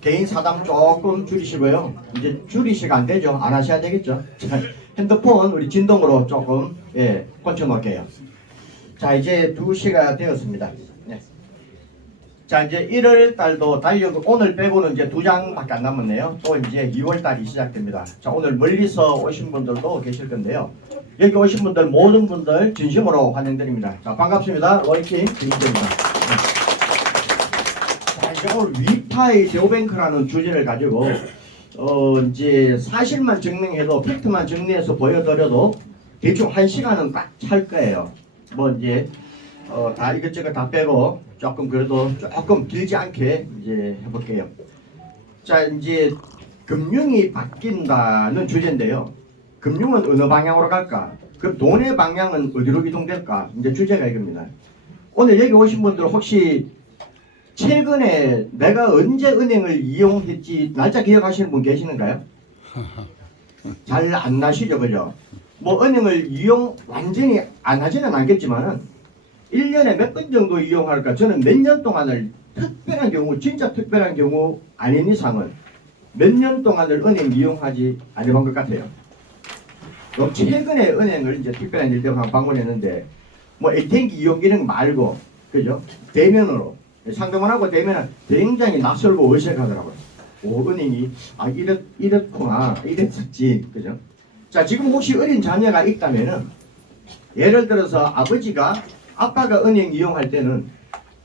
개인 사당 조금 줄이시고요. 이제 줄이시가 안 되죠. 안 하셔야 되겠죠. 핸드폰 우리 진동으로 조금 꽂혀 놓을게요. 자, 이제 2시가 되었습니다. 네. 자, 이제 1월 달도 달력 오늘 빼고는 이제 2장밖에 안 남았네요. 또 이제 2월 달이 시작됩니다. 자, 오늘 멀리서 오신 분들도 계실 건데요. 여기 오신 분들 모든 분들 진심으로 환영드립니다. 자, 반갑습니다. 로이킹 김입니다. 자, 이제 오늘 위파이 제오뱅크라는 주제를 가지고 이제 사실만 증명해도 팩트만 정리해서 보여드려도 대충 1시간은 딱 찰 거예요. 뭐 이제 다 이것저것 다 빼고 조금 그래도 조금 길지 않게 이제 해볼게요. 자, 이제 금융이 바뀐다는 주제인데요. 금융은 어느 방향으로 갈까? 그럼 돈의 방향은 어디로 이동될까? 이제 주제가 이겁니다. 오늘 여기 오신 분들 혹시 최근에 내가 언제 은행을 이용했지 날짜 기억하시는 분 계시는가요? 잘 안 나시죠, 그죠? 뭐 은행을 이용 완전히 안 하지는 않겠지만은 1년에 몇 번 정도 이용할까? 저는 몇 년 동안을 특별한 경우, 진짜 특별한 경우 아닌 이상은 몇 년 동안을 은행 이용하지 않아본 것 같아요. 또 최근에 은행을 이제 특별한 일 때문에 방문했는데 뭐 ATM 이용 기능 말고, 그죠? 대면으로 상담원하고 대면은 굉장히 낯설고 어색하더라고요. 오, 은행이 이렇구나, 이랬었지, 그죠? 자, 지금 혹시 어린 자녀가 있다면은 예를 들어서 아빠가 은행 이용할 때는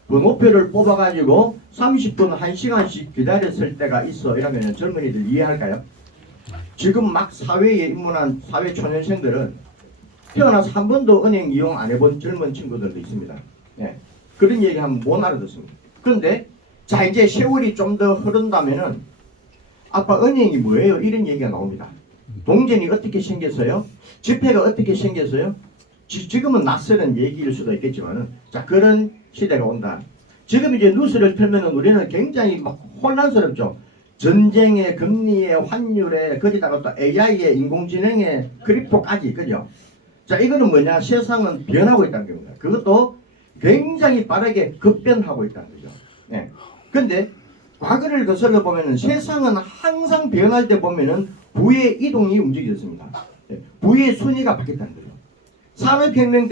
번호표를 뽑아가지고 30분, 1시간씩 기다렸을 때가 있어. 이러면 젊은이들 이해할까요? 지금 막 사회에 입문한 사회 초년생들은 태어나서 한 번도 은행 이용 안 해본 젊은 친구들도 있습니다. 예. 그런 얘기 하면 못 알아듣습니다. 그런데 자, 이제 세월이 좀 더 흐른다면은 아빠 은행이 뭐예요? 이런 얘기가 나옵니다. 동전이 어떻게 생겼어요? 지폐가 어떻게 생겼어요? 지금은 낯설은 얘기일 수도 있겠지만은 자, 그런 시대가 온다. 지금 이제 뉴스를 틀면은 우리는 굉장히 막 혼란스럽죠. 전쟁에, 금리에, 환율에, 거기다가 또 AI에, 인공지능에, 크립토까지, 그죠? 자, 이거는 뭐냐? 세상은 변하고 있다는 겁니다. 그것도 굉장히 빠르게 급변하고 있다는 거죠. 네. 근데 과거를 거슬러 보면은 세상은 항상 변할 때 보면은 부의 이동이 움직였습니다. 네. 부의 순위가 바뀌었다는 거죠. 산업혁명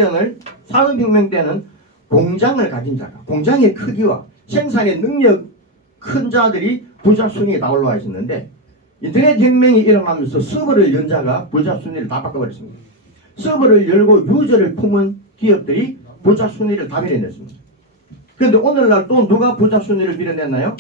때는 공장을 가진 자가, 공장의 크기와 생산의 능력 큰 자들이 부자 순위에 다 올라와 있었는데 인터넷 혁명이 일어나면서 서버를 연 자가 부자 순위를 다 바꿔버렸습니다. 서버를 열고 유저를 품은 기업들이 부자 순위를 다 밀어냈습니다. 그런데 오늘날 또 누가 부자 순위를 밀어냈나요?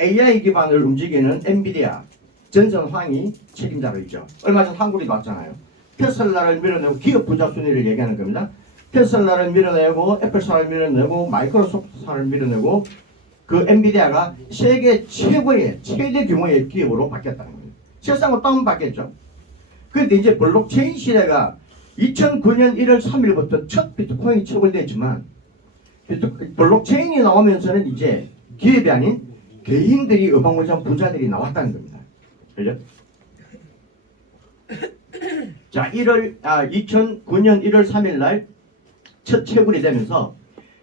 AI 기반을 움직이는 엔비디아 전선황이 책임자로 있죠. 얼마 전 한국이 나왔잖아요. 테슬라를 밀어내고 기업 부자 순위를 얘기하는 겁니다. 테슬라를 밀어내고 애플사를 밀어내고 마이크로소프트사를 밀어내고 그 엔비디아가 세계 최고의 최대 규모의 기업으로 바뀌었다는 겁니다. 세상은 다운받겠죠. 그런데 이제 블록체인 시대가 2009년 1월 3일부터 첫 비트코인이 처벌됐지만 블록체인이 나오면서는 이제 기업이 아닌 개인들이 어마무시한 부자들이 나왔다는 겁니다. 그죠? 자, 2009년 1월 3일 날 첫 채굴이 되면서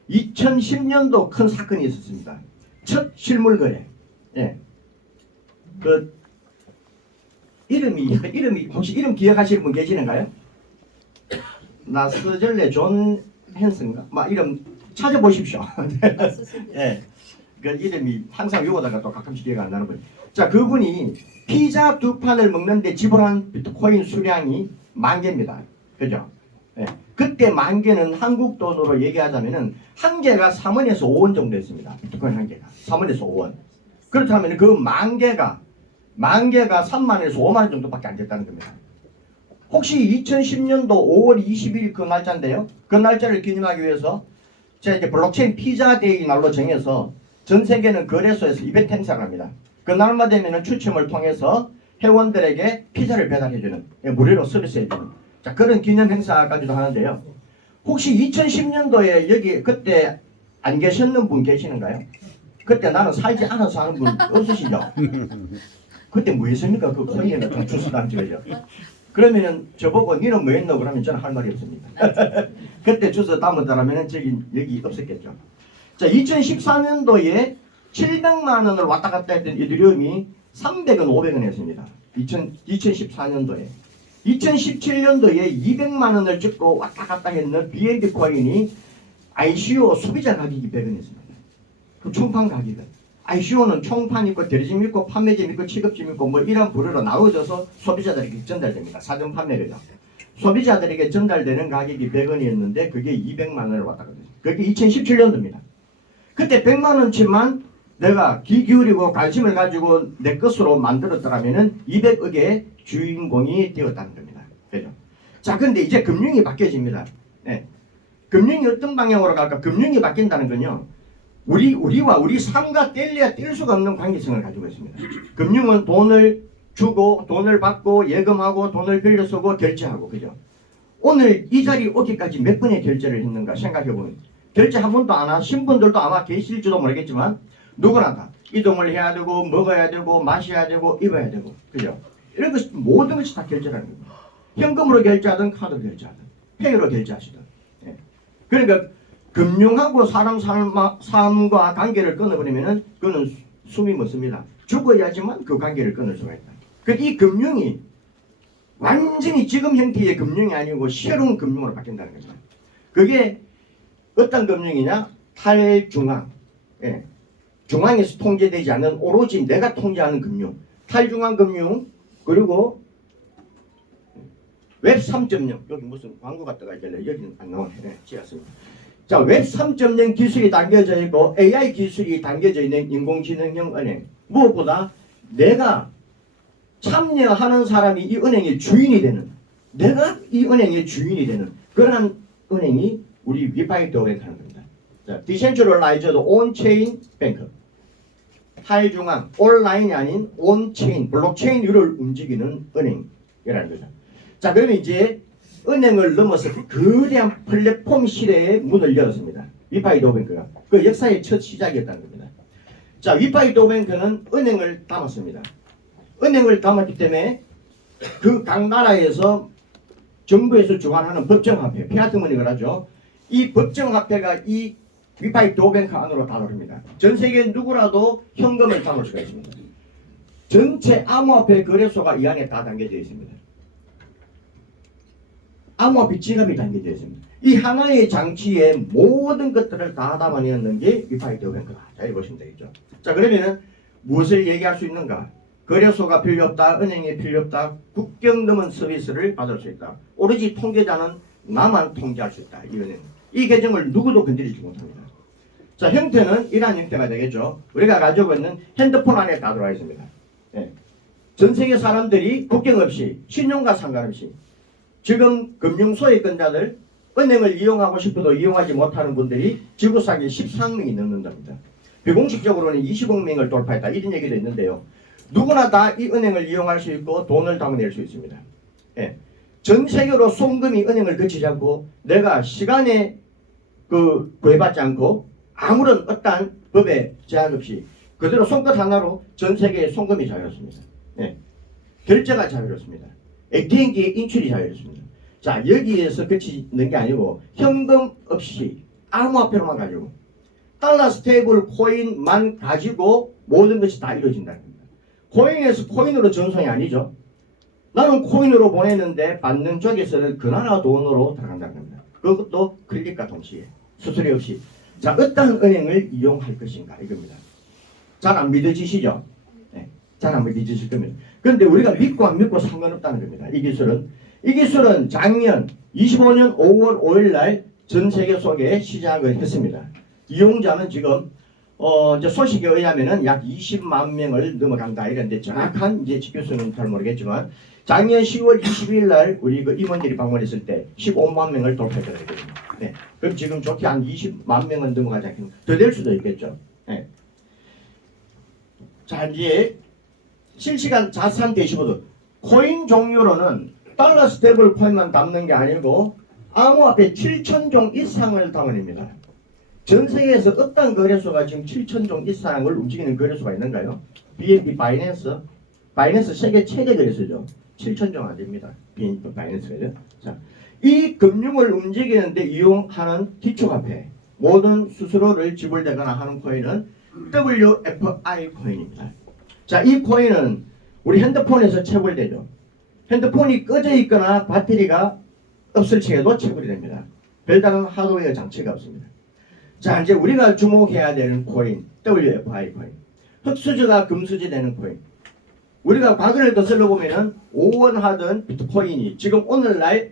2010년도 큰 사건이 있었습니다. 첫 실물 거래. 예. 그 이름이 혹시 이름 기억하시는 분 계시는가요? 나스젤레 존 헨슨가? 막 이름 찾아보십시오. 예. 그 이름이 항상 요거다가 또 가끔씩 기억 안 나는 거예요. 자, 그분이 피자 2판을 먹는데 지불한 비트코인 수량이 10,000개입니다. 그죠? 예. 그때 10,000개는 한국 돈으로 얘기하자면은 한 개가 3원에서 5원 정도 했습니다. 비트코인 한 개가 3원에서 5원. 그렇다면 그 10,000개가 3만에서 5만 정도밖에 안 됐다는 겁니다. 혹시 2010년도 5월 20일 그 날짜인데요. 그 날짜를 기념하기 위해서 제가 이제 블록체인 피자 데이 날로 정해서 전 세계는 거래소에서 이벤트 행사를 합니다. 그 날만 되면은 추첨을 통해서 회원들에게 피자를 배달해주는, 무료로 서비스해주는 자, 그런 기념 행사까지도 하는데요. 혹시 2010년도에 여기 그때 안 계셨는 분 계시는가요? 그때 나는 살지 않아서 하는 분 없으시죠? 그때 뭐 했습니까? 그 코인에 같은 주스단지 거죠. 그러면은 저보고 니는 뭐 했노? 그러면 저는 할 말이 없습니다. 그때 주소 담았다라면 여기 없었겠죠. 자, 2014년도에 700만 원을 왔다 갔다 했던 이더리움이 300원, 500원 했습니다. 2014년도에. 2017년도에 200만 원을 찍고 왔다 갔다 했는 BNB 코인이 ICO 소비자 가격이 100원이었습니다. 그 총판 가격은. ICO는 총판 있고 대리점 있고 판매점 있고 취급점 있고 뭐 이런 부류로 나눠져서 소비자들에게 전달됩니다. 사전 판매를요. 소비자들에게 전달되는 가격이 100원이었는데 그게 200만 원을 왔다 갔다 했습니다. 그게 2017년도입니다. 그때 100만 원치만 내가 귀 기울이고 관심을 가지고 내 것으로 만들었더라면은 200억의 주인공이 되었다는 겁니다. 그죠? 자, 근데 이제 금융이 바뀌어집니다. 네. 금융이 어떤 방향으로 갈까? 금융이 바뀐다는 건요. 우리와 우리 삶과 뗄래야 뗄 수가 없는 관계성을 가지고 있습니다. 금융은 돈을 주고 돈을 받고 예금하고 돈을 빌려 쓰고 결제하고 그죠? 오늘 이 자리 오기까지 몇 번의 결제를 했는가 생각해보면 결제 한 번도 안 하신 분들도 아마 계실지도 모르겠지만 누구나 다 이동을 해야 되고 먹어야 되고 마셔야 되고 입어야 되고 그죠? 이런 것 모든 것이 다 결제라는 겁니다. 현금으로 결제하든 카드로 결제하든 페이로 결제하시든 예. 그러니까 금융하고 사람 삶과 관계를 끊어버리면은 그거는 숨이 멎습니다. 죽어야지만 그 관계를 끊을 수가 있다. 그러니까 이 금융이 완전히 지금 형태의 금융이 아니고 새로운 금융으로 바뀐다는 거죠. 그게 어떤 금융이냐? 탈중앙. 예. 중앙에서 통제되지 않는 오로지 내가 통제하는 금융. 탈중앙 금융 그리고 웹 3.0 여기 무슨 광고가 떠가 있길래 여기는 안 나오네. 네, 지었습니다. 자, 웹 3.0 기술이 담겨져 있고 AI 기술이 담겨져 있는 인공지능형 은행. 무엇보다 내가 참여하는 사람이 이 은행의 주인이 되는 내가 이 은행의 주인이 되는 그러한 은행이 우리 위파이터 뱅크라는 겁니다. 자, 디센트럴라이즈드 온체인 뱅크. 탈중앙, 온라인이 아닌 온체인, 블록체인을 움직이는 은행이라는 거죠. 자, 그러면 이제 은행을 넘어서 거대한 플랫폼 시대에 문을 열었습니다. 위파이터 뱅크가. 그 역사의 첫 시작이었다는 겁니다. 자, 위파이터 뱅크는 은행을 담았습니다. 은행을 담았기 때문에 그 각 나라에서 정부에서 주관하는 법정화폐, 피아트머니를 하죠. 이 법정화폐가 이 위파이터 뱅크 안으로 다 들어옵니다. 전 세계 누구라도 현금을 담을 수가 있습니다. 전체 암호화폐 거래소가 이 안에 다 담겨져 있습니다. 암호화폐 지갑이 담겨져 있습니다. 이 하나의 장치에 모든 것들을 다 담아내는 게 위파이터 뱅크다. 자, 이거 보시면 되겠죠. 자, 그러면은 무엇을 얘기할 수 있는가? 거래소가 필요 없다. 은행이 필요 없다. 국경 넘은 서비스를 받을 수 있다. 오로지 통계자는 나만 통제할 수 있다. 이 은행. 이 계정을 누구도 건드리지 못합니다. 자, 형태는 이러한 형태가 되겠죠. 우리가 가지고 있는 핸드폰 안에 다 들어와 있습니다. 예. 전 세계 사람들이 국경 없이 신용과 상관없이 지금 금융소외권자들 은행을 이용하고 싶어도 이용하지 못하는 분들이 지구상에 13명이 넘는답니다. 비공식적으로는 20억 명을 돌파했다. 이런 얘기도 있는데요. 누구나 다 이 은행을 이용할 수 있고 돈을 담아낼 수 있습니다. 예. 전 세계로 송금이 은행을 거치지 않고 내가 시간에 구애받지 않고 아무런 어떠한 법에 제한 없이 그대로 손끝 하나로 전 세계에 송금이 자유롭습니다. 예. 결제가 자유롭습니다. ATM기의 인출이 자유롭습니다. 자, 여기에서 그치는 게 아니고 현금 없이 암호화폐로만 가지고 달러 스테이블 코인만 가지고 모든 것이 다 이루어진다는 겁니다. 코인에서 코인으로 전송이 아니죠. 나는 코인으로 보냈는데 받는 쪽에서는 그 나라 돈으로 들어간다는 겁니다. 그것도 클릭과 동시에 수수료 없이. 자, 어떤 은행을 이용할 것인가 이겁니다. 잘 안 믿어지시죠? 네, 잘 안 믿어지실 겁니다. 그런데 우리가 믿고 안 믿고 상관없다는 겁니다. 이 기술은 작년 25년 5월 5일 날 전 세계 속에 시작을 했습니다. 이용자는 지금 이제 소식에 의하면은 약 20만 명을 넘어간다 이런데 정확한 이제 지표수는 잘 모르겠지만 작년 10월 22일 날 우리 그 임원들이 방문했을 때 15만 명을 돌파했다고 했거든요. 네. 그럼 지금 좋게 한 20만 명은 넘어가지 않겠나? 더 될 수도 있겠죠. 네. 자, 이제 실시간 자산 대시보드 코인 종류로는 달러 스테이블 코인만 담는 게 아니고 암호화폐 7,000종 이상을 담아냅니다. 전 세계에서 어떤 거래소가 지금 7,000종 이상을 움직이는 거래소가 있는가요? BNB 바이낸스 세계 최대 거래소죠. 7,000종 안 됩니다. 바이낸스죠. 자, 이 금융을 움직이는데 이용하는 기초화폐 모든 수수료를 지불되거나 하는 코인은 WFI 코인입니다. 자, 이 코인은 우리 핸드폰에서 채굴되죠. 핸드폰이 꺼져 있거나 배터리가 없을 적에도 채굴이 됩니다. 별다른 하드웨어 장치가 없습니다. 자, 이제 우리가 주목해야 되는 코인 WFI 코인, 흑수저가 금수저 되는 코인. 우리가 과거를 거슬러 보면은 5원 하던 비트코인이 지금 오늘날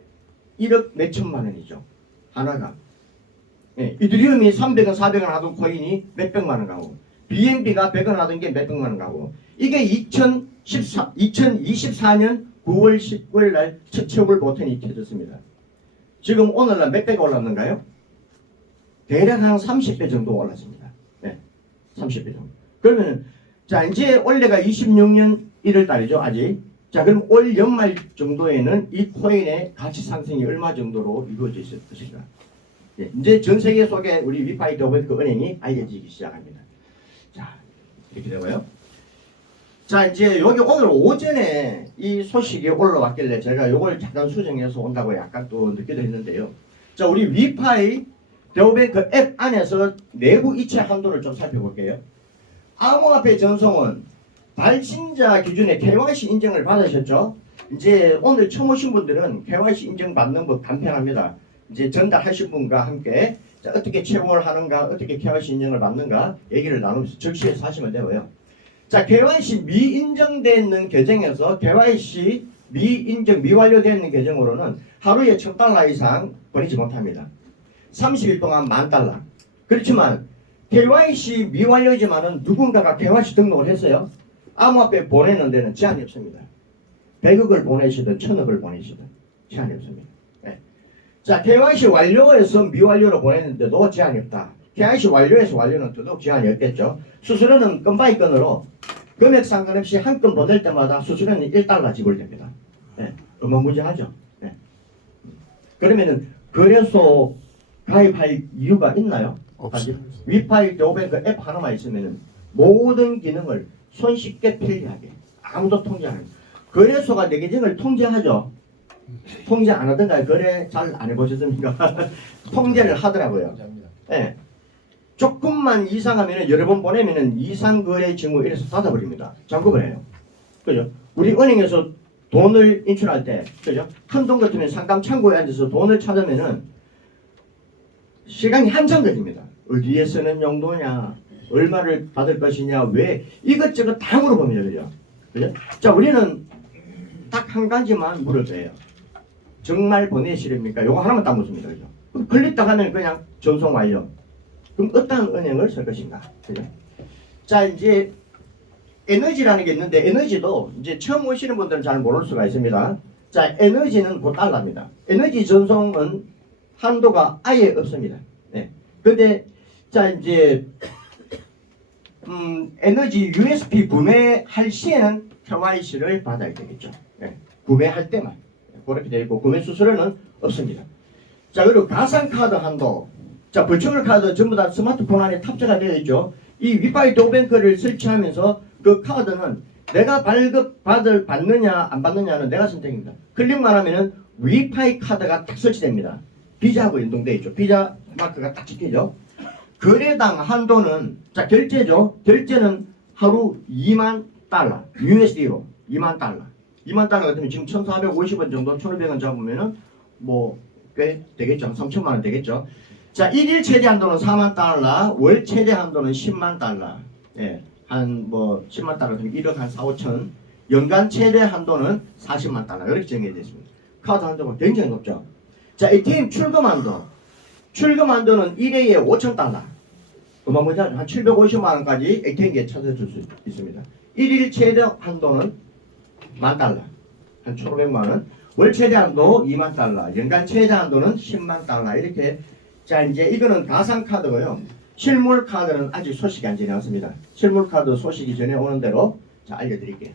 1억 몇천만 원이죠. 하나가. 예, 이더리움이 300원, 400원 하던 코인이 몇백만 원 가고, BNB가 100원 하던 게 몇백만 원 가고, 이게 2024년 9월 19일 날 최초불 버튼이 켜졌습니다. 지금 오늘날 몇 배가 올랐는가요? 대략 한 30배 정도 올랐습니다. 네, 30배 정도. 그러면 자, 이제 올해가 26년 1월 달이죠, 아직. 자, 그럼 올 연말 정도에는 이 코인의 가치 상승이 얼마 정도로 이루어져 있을 것인가? 예, 이제 전 세계 속에 우리 위파이 더블크 은행이 알려지기 시작합니다. 자, 이렇게 되고요. 자, 이제 여기 오늘 오전에 이 소식이 올라왔길래 제가 요걸 잠깐 수정해서 온다고 약간 또 늦게도 했는데요. 자, 우리 위파이 더블크 앱 안에서 내부 이체 한도를 좀 살펴볼게요. 암호화폐 전송은 발신자 기준에 KYC 인증을 받으셨죠? 이제 오늘 처음 오신 분들은 KYC 인증 받는 법 간편합니다. 이제 전달하신 분과 함께 자, 어떻게 채용을 하는가, 어떻게 KYC 인증을 받는가 얘기를 나누면서 적시해서 하시면 되고요. 자, KYC 미인정되는 계정에서 KYC 미인정, 미완료되어 있는 계정으로는 하루에 $1000 이상 보내지 못합니다. 30일 동안 $10,000. 그렇지만 KYC 미완료지만은 누군가가 KYC 등록을 했어요. 암호화폐 보내는 데는 제한이 없습니다. 100억을 보내시든 1000억을 보내시든 제한이 없습니다. 네. 자, KYC 완료해서 미완료로 보냈는데도 제한이 없다. KYC 완료해서 완료는 더더욱 제한이 없겠죠. 수수료는 건바이 건으로 금액 상관없이 한 건 보낼 때마다 수수료는 $1 지불됩니다. 네. 어마무지하죠. 네. 그러면은 거래소 가입할 이유가 있나요? 없습니다. 위파이 더블크 앱 하나만 있으면은 모든 기능을 손쉽게 편리하게 아무도 통제 안 해요. 거래소가 내 계정을 통제하죠. 통제 안 하던가 거래 잘 안 해보셨습니까? 통제를 하더라고요. 네. 조금만 이상하면은 여러 번 보내면은 이상 거래 징후 이래서 닫아버립니다. 잠금을 해요. 그죠? 우리 은행에서 돈을 인출할 때, 그죠? 큰 돈 같으면 상담 창고에 앉아서 돈을 찾으면은 시간이 한참 걸립니다. 어디에 쓰는 용도냐, 얼마를 받을 것이냐, 왜 이것저것 다 물어봅니다. 그죠? 그죠? 자, 우리는 딱 한 가지만 물어줘요. 정말 보내시렵니까? 요거 하나만 딱 묻습니다. 그죠? 그럼 클릭딱 하면 그냥 전송 완료. 그럼 어떤 은행을 쓸 것인가? 그죠? 자, 이제 에너지라는 게 있는데 에너지도 이제 처음 오시는 분들은 잘 모를 수가 있습니다. 자, 에너지는 $9입니다. 에너지 전송은 한도가 아예 없습니다. 네. 근데 자, 이제 에너지 USP 구매할 시에는 KYC를 받아야 되겠죠. 네. 구매할 때만 그렇게 되어 있고 구매 수수료는 없습니다. 자, 그리고 가상카드 한도. 자, 버추얼 카드 전부 다 스마트폰 안에 탑재가 되어 있죠. 이 위파이 도뱅크를 설치하면서 그 카드는 내가 받느냐 안 받느냐는 내가 선택입니다. 클릭만 하면은 위파이 카드가 딱 설치됩니다. 비자하고 연동되어 있죠. 비자 마크가 딱 찍히죠. 거래당 한도는 자, 결제죠. 결제는 하루 $20,000 USD로 $20,000. $20,000 같으면 지금 1,450원 정도 1,500원 잡으면은 뭐 꽤 되겠죠. 한 3천만 원 되겠죠. 자, 1일 최대 한도는 $40,000, 월 최대 한도는 $100,000. 예. 한 뭐 10만 달러 되면 1억 한 4, 5천. 연간 최대 한도는 $400,000 이렇게 정해져 있습니다. 카드 한도가 굉장히 높죠. 자, ATM 출금 한도. 출금 한도는 1회에 $5,000. 어마무지하죠. 한 750만 원까지 ATM기에 찾아줄 수 있습니다. 1일 최대 한도는 $10,000. 한 1,500만 원. 월 최대 한도 $20,000. 연간 최대 한도는 $100,000. 이렇게. 자, 이제 이거는 가상 카드고요. 실물 카드는 아직 소식이 안 지나왔습니다. 실물 카드 소식이 전에 오는 대로 자, 알려드릴게요.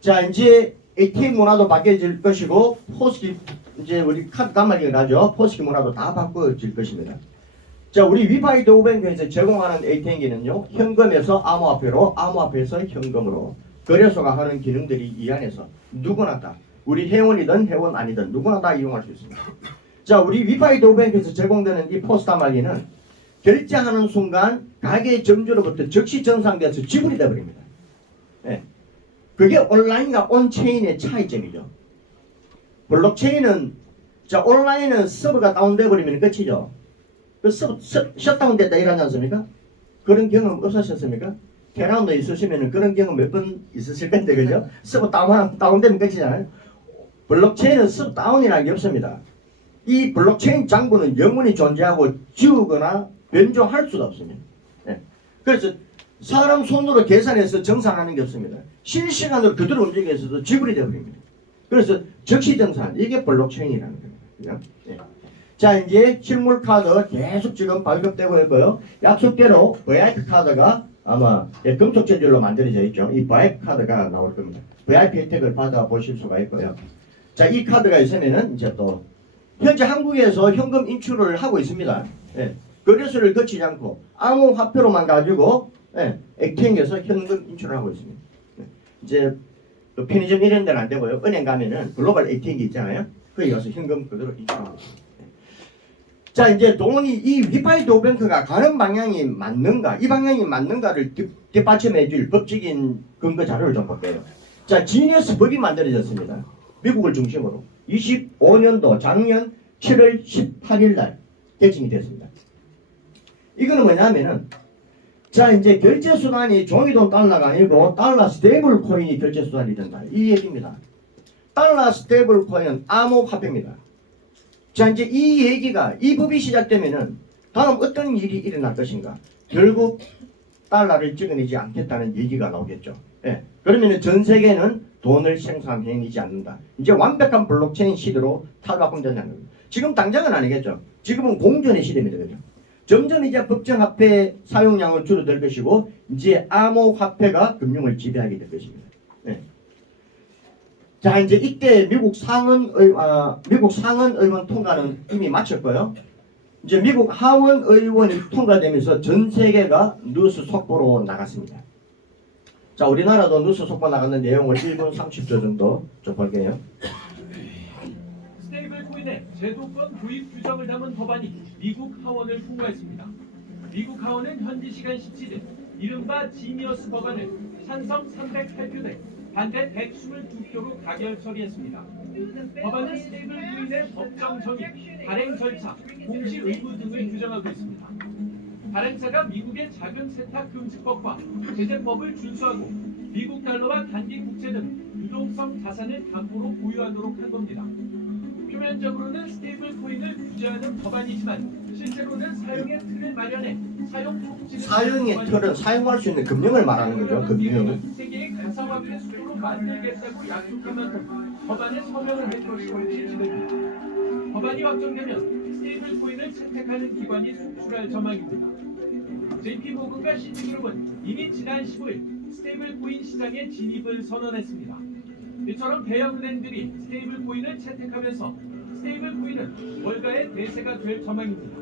자, 이제 ATM 문화도 바뀌어질 것이고 포스기 이제 우리 카드 단말기가 나죠. 포스기 문화도 다 바꿔질 것입니다. 자, 우리 위파이 더뱅크에서 제공하는 ATM기는요. 현금에서 암호화폐로, 암호화폐에서 현금으로 거래소가 하는 기능들이 이 안에서 누구나 다 우리 회원이든 회원 아니든 누구나 다 이용할 수 있습니다. 자, 우리 위파이 대우뱅크에서 제공되는 이 포스 단말기는 결제하는 순간 가게 점주로부터 즉시 정상돼서 지불이 되어버립니다. 예. 그게 온라인과 온체인의 차이점이죠. 블록체인은 자 온라인은 서버가 다운돼 버리면 끝이죠. 그 서버 셧다운 됐다 이러지 않습니까? 그런 경험 없으셨습니까? 테라운드 있으시면 그런 경험 몇 번 있으실 건데 그죠? 서버 다운되면 끝이잖아요. 블록체인은 서버 다운이라는 게 없습니다. 이 블록체인 장부는 영원히 존재하고 지우거나 변조할 수가 없습니다. 네. 그래서 사람 손으로 계산해서 정산하는 게 없습니다. 실시간으로 그대로 움직여서도 지불이 되어버립니다. 그래서 즉시 정산, 이게 블록체인이라는 겁니다. 그죠? 네. 자, 이제 실물 카드 계속 지금 발급되고 있고요. 약속대로 VIP 카드가 아마 금속 재질로 만들어져 있죠. 이 VIP 카드가 나올 겁니다. VIP 혜택을 받아 보실 수가 있고요. 자, 이 카드가 있으면은 이제 또 현재 한국에서 현금 인출을 하고 있습니다. 예. 거래소를 거치지 않고 아무 화폐로만 가지고 액팅해서 현금 인출을 하고 있습니다. 예. 이제 그 편의점 이런 데는 안 되고요. 은행 가면은 글로벌 액팅이 있잖아요. 거기 가서 현금 그대로 인출하고 있습니다. 예. 자, 이제 돈이 이 위파이 도뱅크가 가는 방향이 맞는가, 이 방향이 맞는가를 뒷받침해 줄 법적인 근거 자료를 좀 볼게요. 자, 지니어스 법이 만들어졌습니다. 미국을 중심으로 25년도 작년 7월 18일 날 개정이 됐습니다. 이거는 뭐냐면은 자, 이제 결제 수단이 종이돈 달러가 아니고 달러 스테이블 코인이 결제 수단이 된다. 이 얘기입니다. 달러 스테이블 코인은 암호 화폐입니다. 자, 이제 이 얘기가 이 법이 시작되면은 다음 어떤 일이 일어날 것인가? 결국 달러를 찍어내지 않겠다는 얘기가 나오겠죠. 예. 그러면은 전 세계는 돈을 생산해내지 않는다. 이제 완벽한 블록체인 시대로 탈바꿈된다는 겁니다. 지금 당장은 아니겠죠. 지금은 공존의 시대입니다. 그죠? 점점 이제 법정화폐 사용량은 줄어들 것이고 이제 암호화폐가 금융을 지배하게 될 것입니다. 네. 자, 이제 이때 미국 상원 의원 통과는 이미 마쳤고요. 이제 미국 하원 의원이 통과되면서 전 세계가 뉴스 속보로 나갔습니다. 자, 우리나라도 뉴스 속보 나가는 내용을 1분 30초 정도 좀 볼게요. 스테이블 코인의 제도권 도입 규정을 담은 법안이 미국 하원을 통과했습니다. 미국 하원은 현지 시간 17일 이른바 지니어스 법안을 찬성 308표 대 반대 122표로 가결 처리했습니다. 법안은 스테이블 코인의 법정 정의, 발행 절차, 공시 의무 등을 규정하고 있습니다. 발행사가 미국의 자금 세탁 금지법과 제재법을 준수하고 미국 달러와 단기 국채 등 유동성 자산을 담보로 보유하도록 한 겁니다. 표면적으로는 스테이블 코인을 규제하는 법안이지만 실제로는 사용의 틀을 마련해 사용 통지를 사용의 틀은 사용할 수 있는 금융을 말하는 거죠. 금융. 세계의 가상화폐 수준으로 만들겠다고 약속한 만큼 법안에 서명을 할 것으로 예측됩니다. 법안이 확정되면 스테이블 코인을 채택하는 기관이 속출할 전망입니다. JP모건과 시티그룹은 이미 지난 15일 스테이블 코인 시장에 진입을 선언했습니다. 이처럼 대형은행들이 스테이블 코인을 채택하면서 스테이블 코인은 월가의 대세가 될 전망입니다.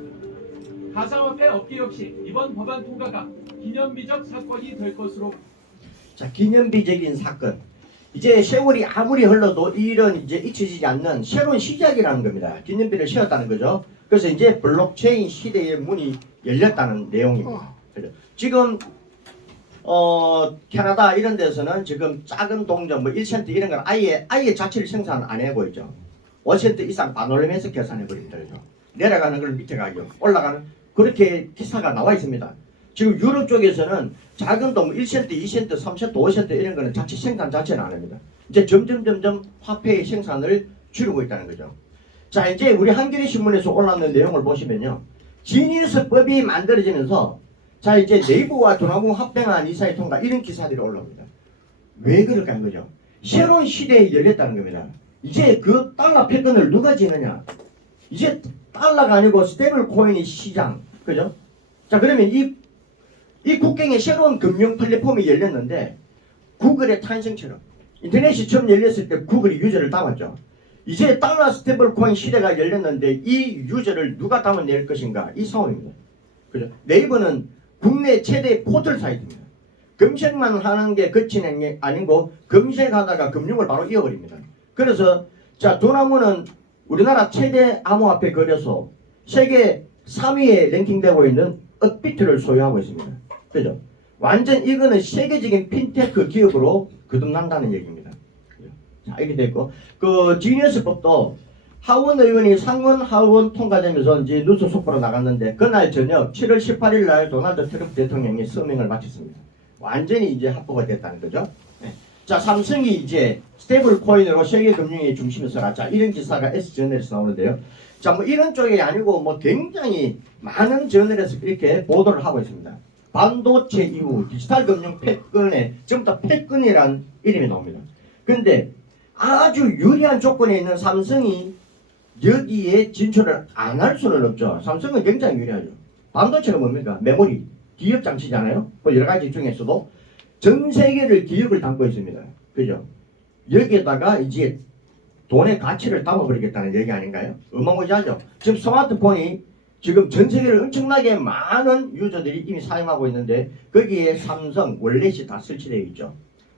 가상화폐 업계 역시 이번 법안 통과가 기념비적 사건이 될 것으로. 자, 기념비적인 사건. 이제 세월이 아무리 흘러도 이런 이제 잊혀지지 않는 새로운 시작이라는 겁니다. 기념비를 세웠다는 거죠. 그래서 이제 블록체인 시대의 문이 열렸다는 내용입니다. 그죠? 지금 캐나다 이런 데서는 지금 작은 동전 뭐 1센트 이런 걸 아예 자체를 생산 안 하고 있죠. 5센트 이상 반올림해서 계산해 버립니다. 그죠? 내려가는 걸 밑에 가격, 올라가는 그렇게 기사가 나와 있습니다. 지금 유럽 쪽에서는 작은 돈 1센트, 2센트, 3센트, 5센트 이런 거는 자체 생산 자체는 안 합니다. 이제 점점 화폐의 생산을 줄이고 있다는 거죠. 자, 이제 우리 한겨레 신문에서 올라오는 내용을 보시면요. 지니어스법이 만들어지면서 자, 이제 네이버와 두나무 합병한 이사회 통과 이런 기사들이 올라옵니다. 왜 그럴까 하는 거죠? 새로운 시대에 열렸다는 겁니다. 이제 그 달러 패권을 누가 지느냐? 이제 달러가 아니고 스테이블 코인의 시장, 그죠? 자, 그러면 이 국경에 새로운 금융 플랫폼이 열렸는데 구글의 탄생처럼 인터넷이 처음 열렸을 때 구글이 유저를 담았죠. 이제 달러 스테이블 코인 시대가 열렸는데 이 유저를 누가 담아낼 것인가? 이 상황입니다. 그죠? 네이버는 국내 최대 포털 사이트입니다. 검색만 하는 게 그치는 게 아니고 검색하다가 금융을 바로 이어버립니다. 그래서 자 도나무는 우리나라 최대 암호화폐 거래소 세계 3위에 랭킹되고 있는 업비트를 소유하고 있습니다. 그죠? 완전 이거는 세계적인 핀테크 기업으로 거듭난다는 얘기입니다. 자 이렇게 됐고 그 지니어스법도 하원 의원이 상원 하원 통과되면서 이제 뉴스 속보로 나갔는데 그날 저녁 7월 18일 날 도널드 트럼프 대통령이 서명을 마쳤습니다. 완전히 이제 합법화 됐다는 거죠. 네. 자 삼성이 이제 스테이블 코인으로 세계 금융의 중심에 서라. 자 이런 기사가 S저널에서 나오는데요. 자 뭐 이런 쪽이 아니고 뭐 굉장히 많은 저널에서 이렇게 보도를 하고 있습니다. 반도체 이후 디지털 금융 패권에 전부 다 패권이란 이름이 나옵니다. 그런데 아주 유리한 조건에 있는 삼성이 여기에 진출을 안 할 수는 없죠. 삼성은 굉장히 유리하죠. 반도체가 뭡니까? 메모리, 기업 장치잖아요. 뭐 여러 가지 중에서도 전 세계를 기업을 담고 있습니다. 그죠? 여기에다가 이제 돈의 가치를 담아버리겠다는 얘기 아닌가요? 어마무시하죠. 지금 스마트폰이 지금 전 세계를 엄청나게 많은 유저들이 이미 사용하고 있는데 거기에 삼성, 월렛이 다 설치되어 있죠.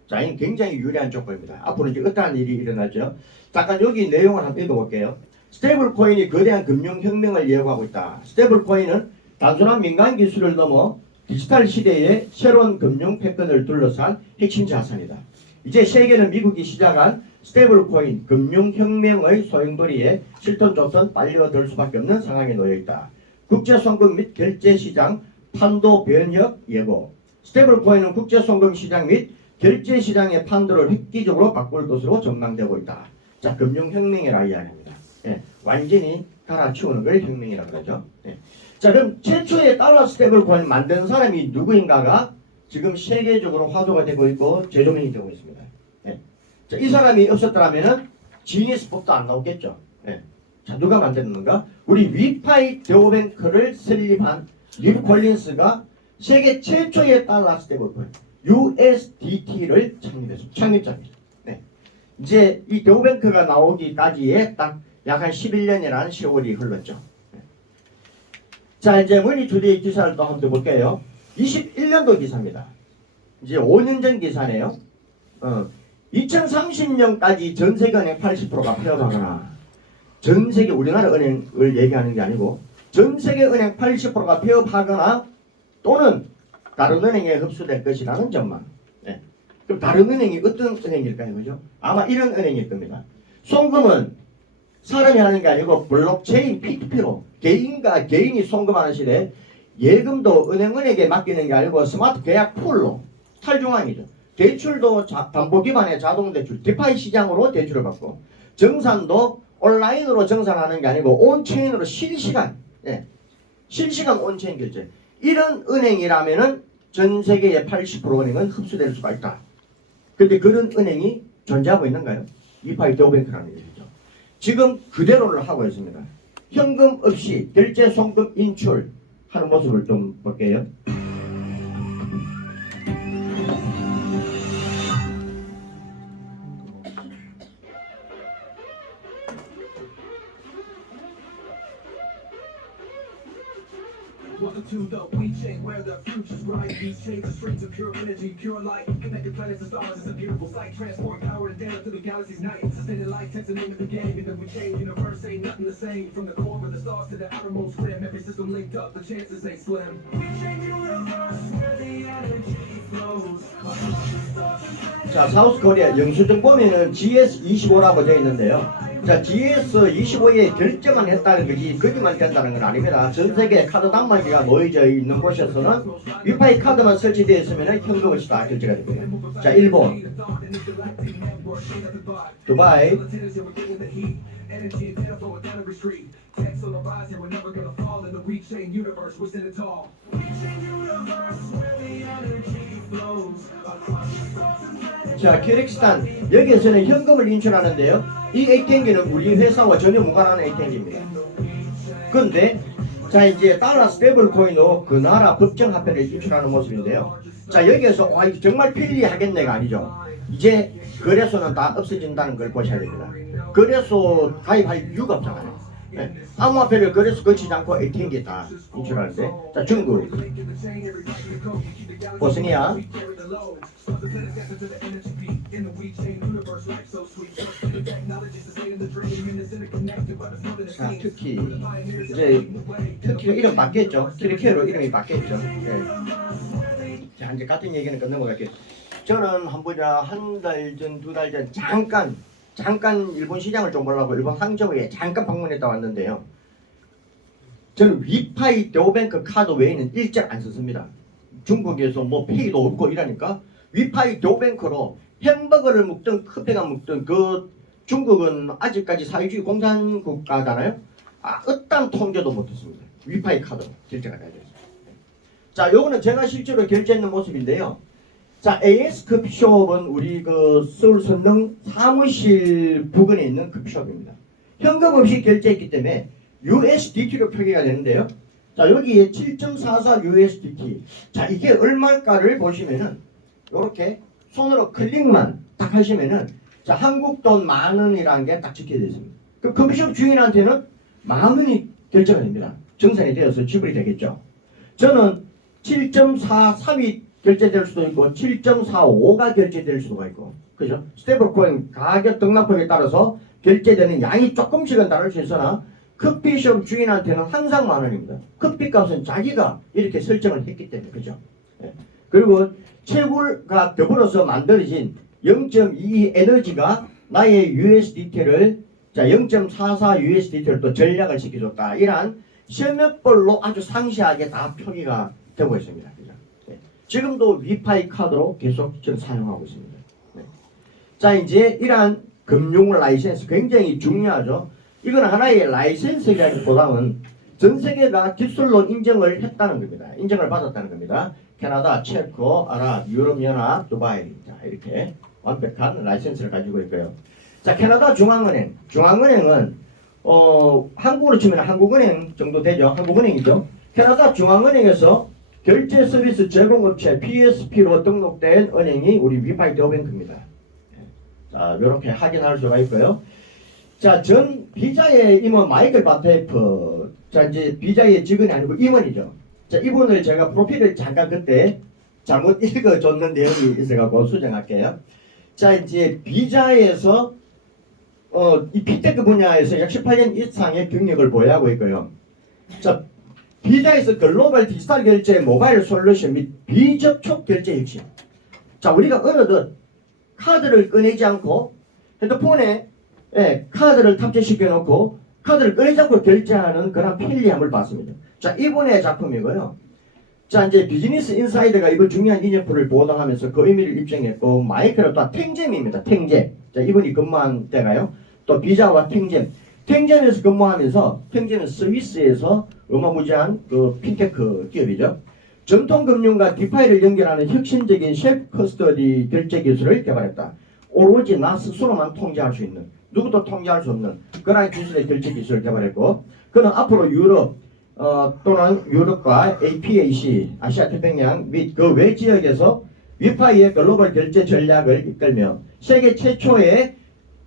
자, 이는 굉장히 유리한 조건입니다. 앞으로 이제 어떠한 일이 일어나죠? 잠깐 여기 내용을 한번 읽어볼게요. 스테이블 코인이 거대한 금융혁명을 예고하고 있다. 스테이블 코인은 단순한 민간 기술을 넘어 디지털 시대의 새로운 금융 패권을 둘러싼 핵심 자산이다. 이제 세계는 미국이 시작한 스테이블 코인 금융혁명의 소용돌이에 실손 좋선 빨려들 수밖에 없는 상황에 놓여 있다. 국제송금 및 결제시장 판도 변혁 예고. 스테이블 코인은 국제송금 시장 및 결제시장의 판도를 획기적으로 바꿀 것으로 전망되고 있다. 자, 금융혁명이라 이야기합니다. 예, 완전히 갈아치우는 걸 혁명이라고 그러죠. 예. 자, 그럼 최초의 달러 스테이블 코인 만든 사람이 누구인가가 지금 세계적으로 화두가 되고 있고 재조명이 되고 있습니다. 예. 자, 이 사람이 없었더라면은 지니스법도 안 나오겠죠. 예. 자, 누가 만들었는가? 우리 위파이 데오뱅크를 설립한 립 콜린스가 세계 최초의 달러 스테이블 코인 USDT를 창립했습니다. 창립자입니다. 네. 이제 이 데오뱅크가 나오기까지에 딱 약 한 11년이라는 세월이 흘렀죠. 네. 자, 이제 머니투데이 기사를 또 한번 볼게요. 21년도 기사입니다. 이제 5년 전 기사네요. 2030년까지 전 세계 은행 80%가 폐업하거나 전 세계 우리나라 은행을 얘기하는 게 아니고 전 세계 은행 80%가 폐업하거나 또는 다른 은행에 흡수될 것이라는 전망. 네. 그럼 다른 은행이 어떤 은행일까요? 그죠? 아마 이런 은행일 겁니다. 송금은 사람이 하는 게 아니고 블록체인 P2P로 개인과 개인이 송금하는 시대에 예금도 은행에게 맡기는 게 아니고 스마트 계약 풀로 탈중앙이죠. 대출도 담보 기반의 자동 대출, 디파이 시장으로 대출을 받고 정산도 온라인으로 정산하는 게 아니고 온체인으로 실시간, 예, 실시간 온체인 결제. 이런 은행이라면은 전 세계의 80% 은행은 흡수될 수가 있다. 근데 그런 은행이 존재하고 있는가요? 위파이 데오뱅크라는 얘기죠. 지금 그대로를 하고 있습니다. 현금 없이 결제 송금 인출 하는 모습을 좀 볼게요. Welcome to the we chain where the future's bright. These chains are streets of pure energy, pure light. Connected planets and stars, it's a beautiful sight. Transport power and data to the galaxy's night. Sustained light, takes the name of the game. And then we change universe, ain't nothing the same. From the core of the stars to the outermost rim. Every system linked up, the chances ain't slim. We change universe where the energy flows. 자, 사우스 코리아 영수증 보면은 GS25라고 되어 있는데요. 자, GS25에 결정만 했다는 거지 거기만 된다는 건 아닙니다. 전 세계 카드 단말기가 모여져 있는 곳에서는 위파이 카드만 설치되어 있으면 현금 없이 다 결제가 됩니다. 자, 일본, 두바이, 자, 키르기스탄 여기에서는 현금을 인출하는데요. 이 ATM기는 우리 회사와 전혀 무관한 ATM기입니다. 그런데 자, 이제 달러 스테이블 코인으로 그 나라 법정 화폐를 인출하는 모습인데요. 자, 여기에서 와, 이거 정말 편리하겠네가 아니죠. 이제 거래소는 다 없어진다는 걸 보셔야 됩니다. 거래소 가입할 이유가 없잖아요. 네. 암호화폐를 거래소 거치지 않고 ATM기 다 인출하는데, 자, 중국, 보스니아, in the WeChain universe, life so sweet. The technology sustaining the dream, and it's interconnected, but it's more than a 자, scene. 특히 The pioneers that 이제 lead the way. 특히가 이름 바뀌었죠. 트리케로 이름이 바뀌었죠. 네. 자, 이제 같은 얘기는 넘어갈게요. 저는 한 달 전, 두 달 전 잠깐 일본 시장을 좀 보려고 일본 항저우에 잠깐 방문했다 왔는데요. 저는 위파이 데오뱅크 카드 외에는 일절 안 썼습니다. 중국에서 뭐 페이도 없고 이러니까 위파이 데오뱅크로 햄버거를 먹든 커피가 먹든 그 중국은 아직까지 사회주의 공산국가잖아요. 어떤 통제도 못했습니다. 위파이 카드로 결제가 되어 있습니다. 자, 요거는 제가 실제로 결제했는 모습인데요. 자, AS 커피숍은 우리 그 서울 선릉 사무실 부근에 있는 커피숍입니다. 현금 없이 결제했기 때문에 USDT로 표기가 되는데요. 자, 여기에 7.44 USDT. 자, 이게 얼마일까를 보시면은 이렇게 손으로 클릭만 딱 하시면은 자, 한국 돈 10,000원이라는 게 딱 적혀져 있습니다. 그 커피숍 주인한테는 10,000원이 결제가 됩니다. 정산이 되어서 지불이 되겠죠. 저는 7.43이 결제될 수도 있고 7.45가 결제될 수도 있고, 그죠? 스테이블코인 가격 등락폭에 따라서 결제되는 양이 조금씩은 다를 수 있으나 커피숍 주인한테는 항상 10,000원입니다. 커피값은 자기가 이렇게 설정을 했기 때문에, 그죠? 예. 그리고 채굴과 더불어서 만들어진 0.22 에너지가 나의 USDT를 자 0.44 USDT를 또 전략을 시켜줬다. 이러한 시험별로 아주 상세하게 다 표기가 되고 있습니다. 그죠? 네. 지금도 위파이 카드로 계속 저는 사용하고 있습니다. 네. 자, 이제 이러한 금융 라이센스 굉장히 중요하죠. 이건 하나의 라이센스라기보다는 전 세계가 기술로 인정을 했다는 겁니다. 인정을 받았다는 겁니다. 캐나다, 체코, 아랍, 유럽연합, 두바이. 자, 이렇게 완벽한 라이센스를 가지고 있고요. 자, 캐나다 중앙은행은 한국으로 치면 한국은행 정도 되죠. 한국은행이죠. 캐나다 중앙은행에서 결제 서비스 제공업체 PSP로 등록된 은행이 우리 위파이 데오뱅크입니다. 자, 이렇게 확인할 수가 있고요. 자, 전 비자의 임원 마이클 바테이프. 자, 이제 비자의 직원이 아니고 임원이죠. 자, 이분을 제가 프로필을 잠깐 그때 잘못 읽어줬는 내용이 있어갖고 수정할게요. 자, 이제 비자에서 이 핀테크 분야에서 약 18년 이상의 경력을 보유하고 있고요. 자, 비자에서 글로벌 디지털 결제 모바일 솔루션 및 비접촉 결제 혁신. 자, 우리가 어느덧 카드를 꺼내지 않고 핸드폰에 카드를 탑재시켜 놓고 카드를 꺼내지 않고 결제하는 그런 편리함을 봤습니다. 자, 이분의 작품이고요. 자, 이제 비즈니스 인사이드가 이번 중요한 인력풀을 보도하면서 그 의미를 입증했고, 마이크는 또 탱잼입니다. 탱잼. 자, 이분이 근무한 때가요. 또 비자와 탱잼. 탱잼에서 근무하면서 탱잼은 스위스에서 어마무지한 그 핀테크 기업이죠. 전통금융과 디파이를 연결하는 혁신적인 셀프 커스터디 결제 기술을 개발했다. 오로지 나 스스로만 통제할 수 있는, 누구도 통제할 수 없는 그러한 기술의 결제 기술을 개발했고, 그는 앞으로 유럽 또는 유럽과 APAC, 아시아 태평양 및 그 외 지역에서 위파이의 글로벌 결제 전략을 이끌며 세계 최초의,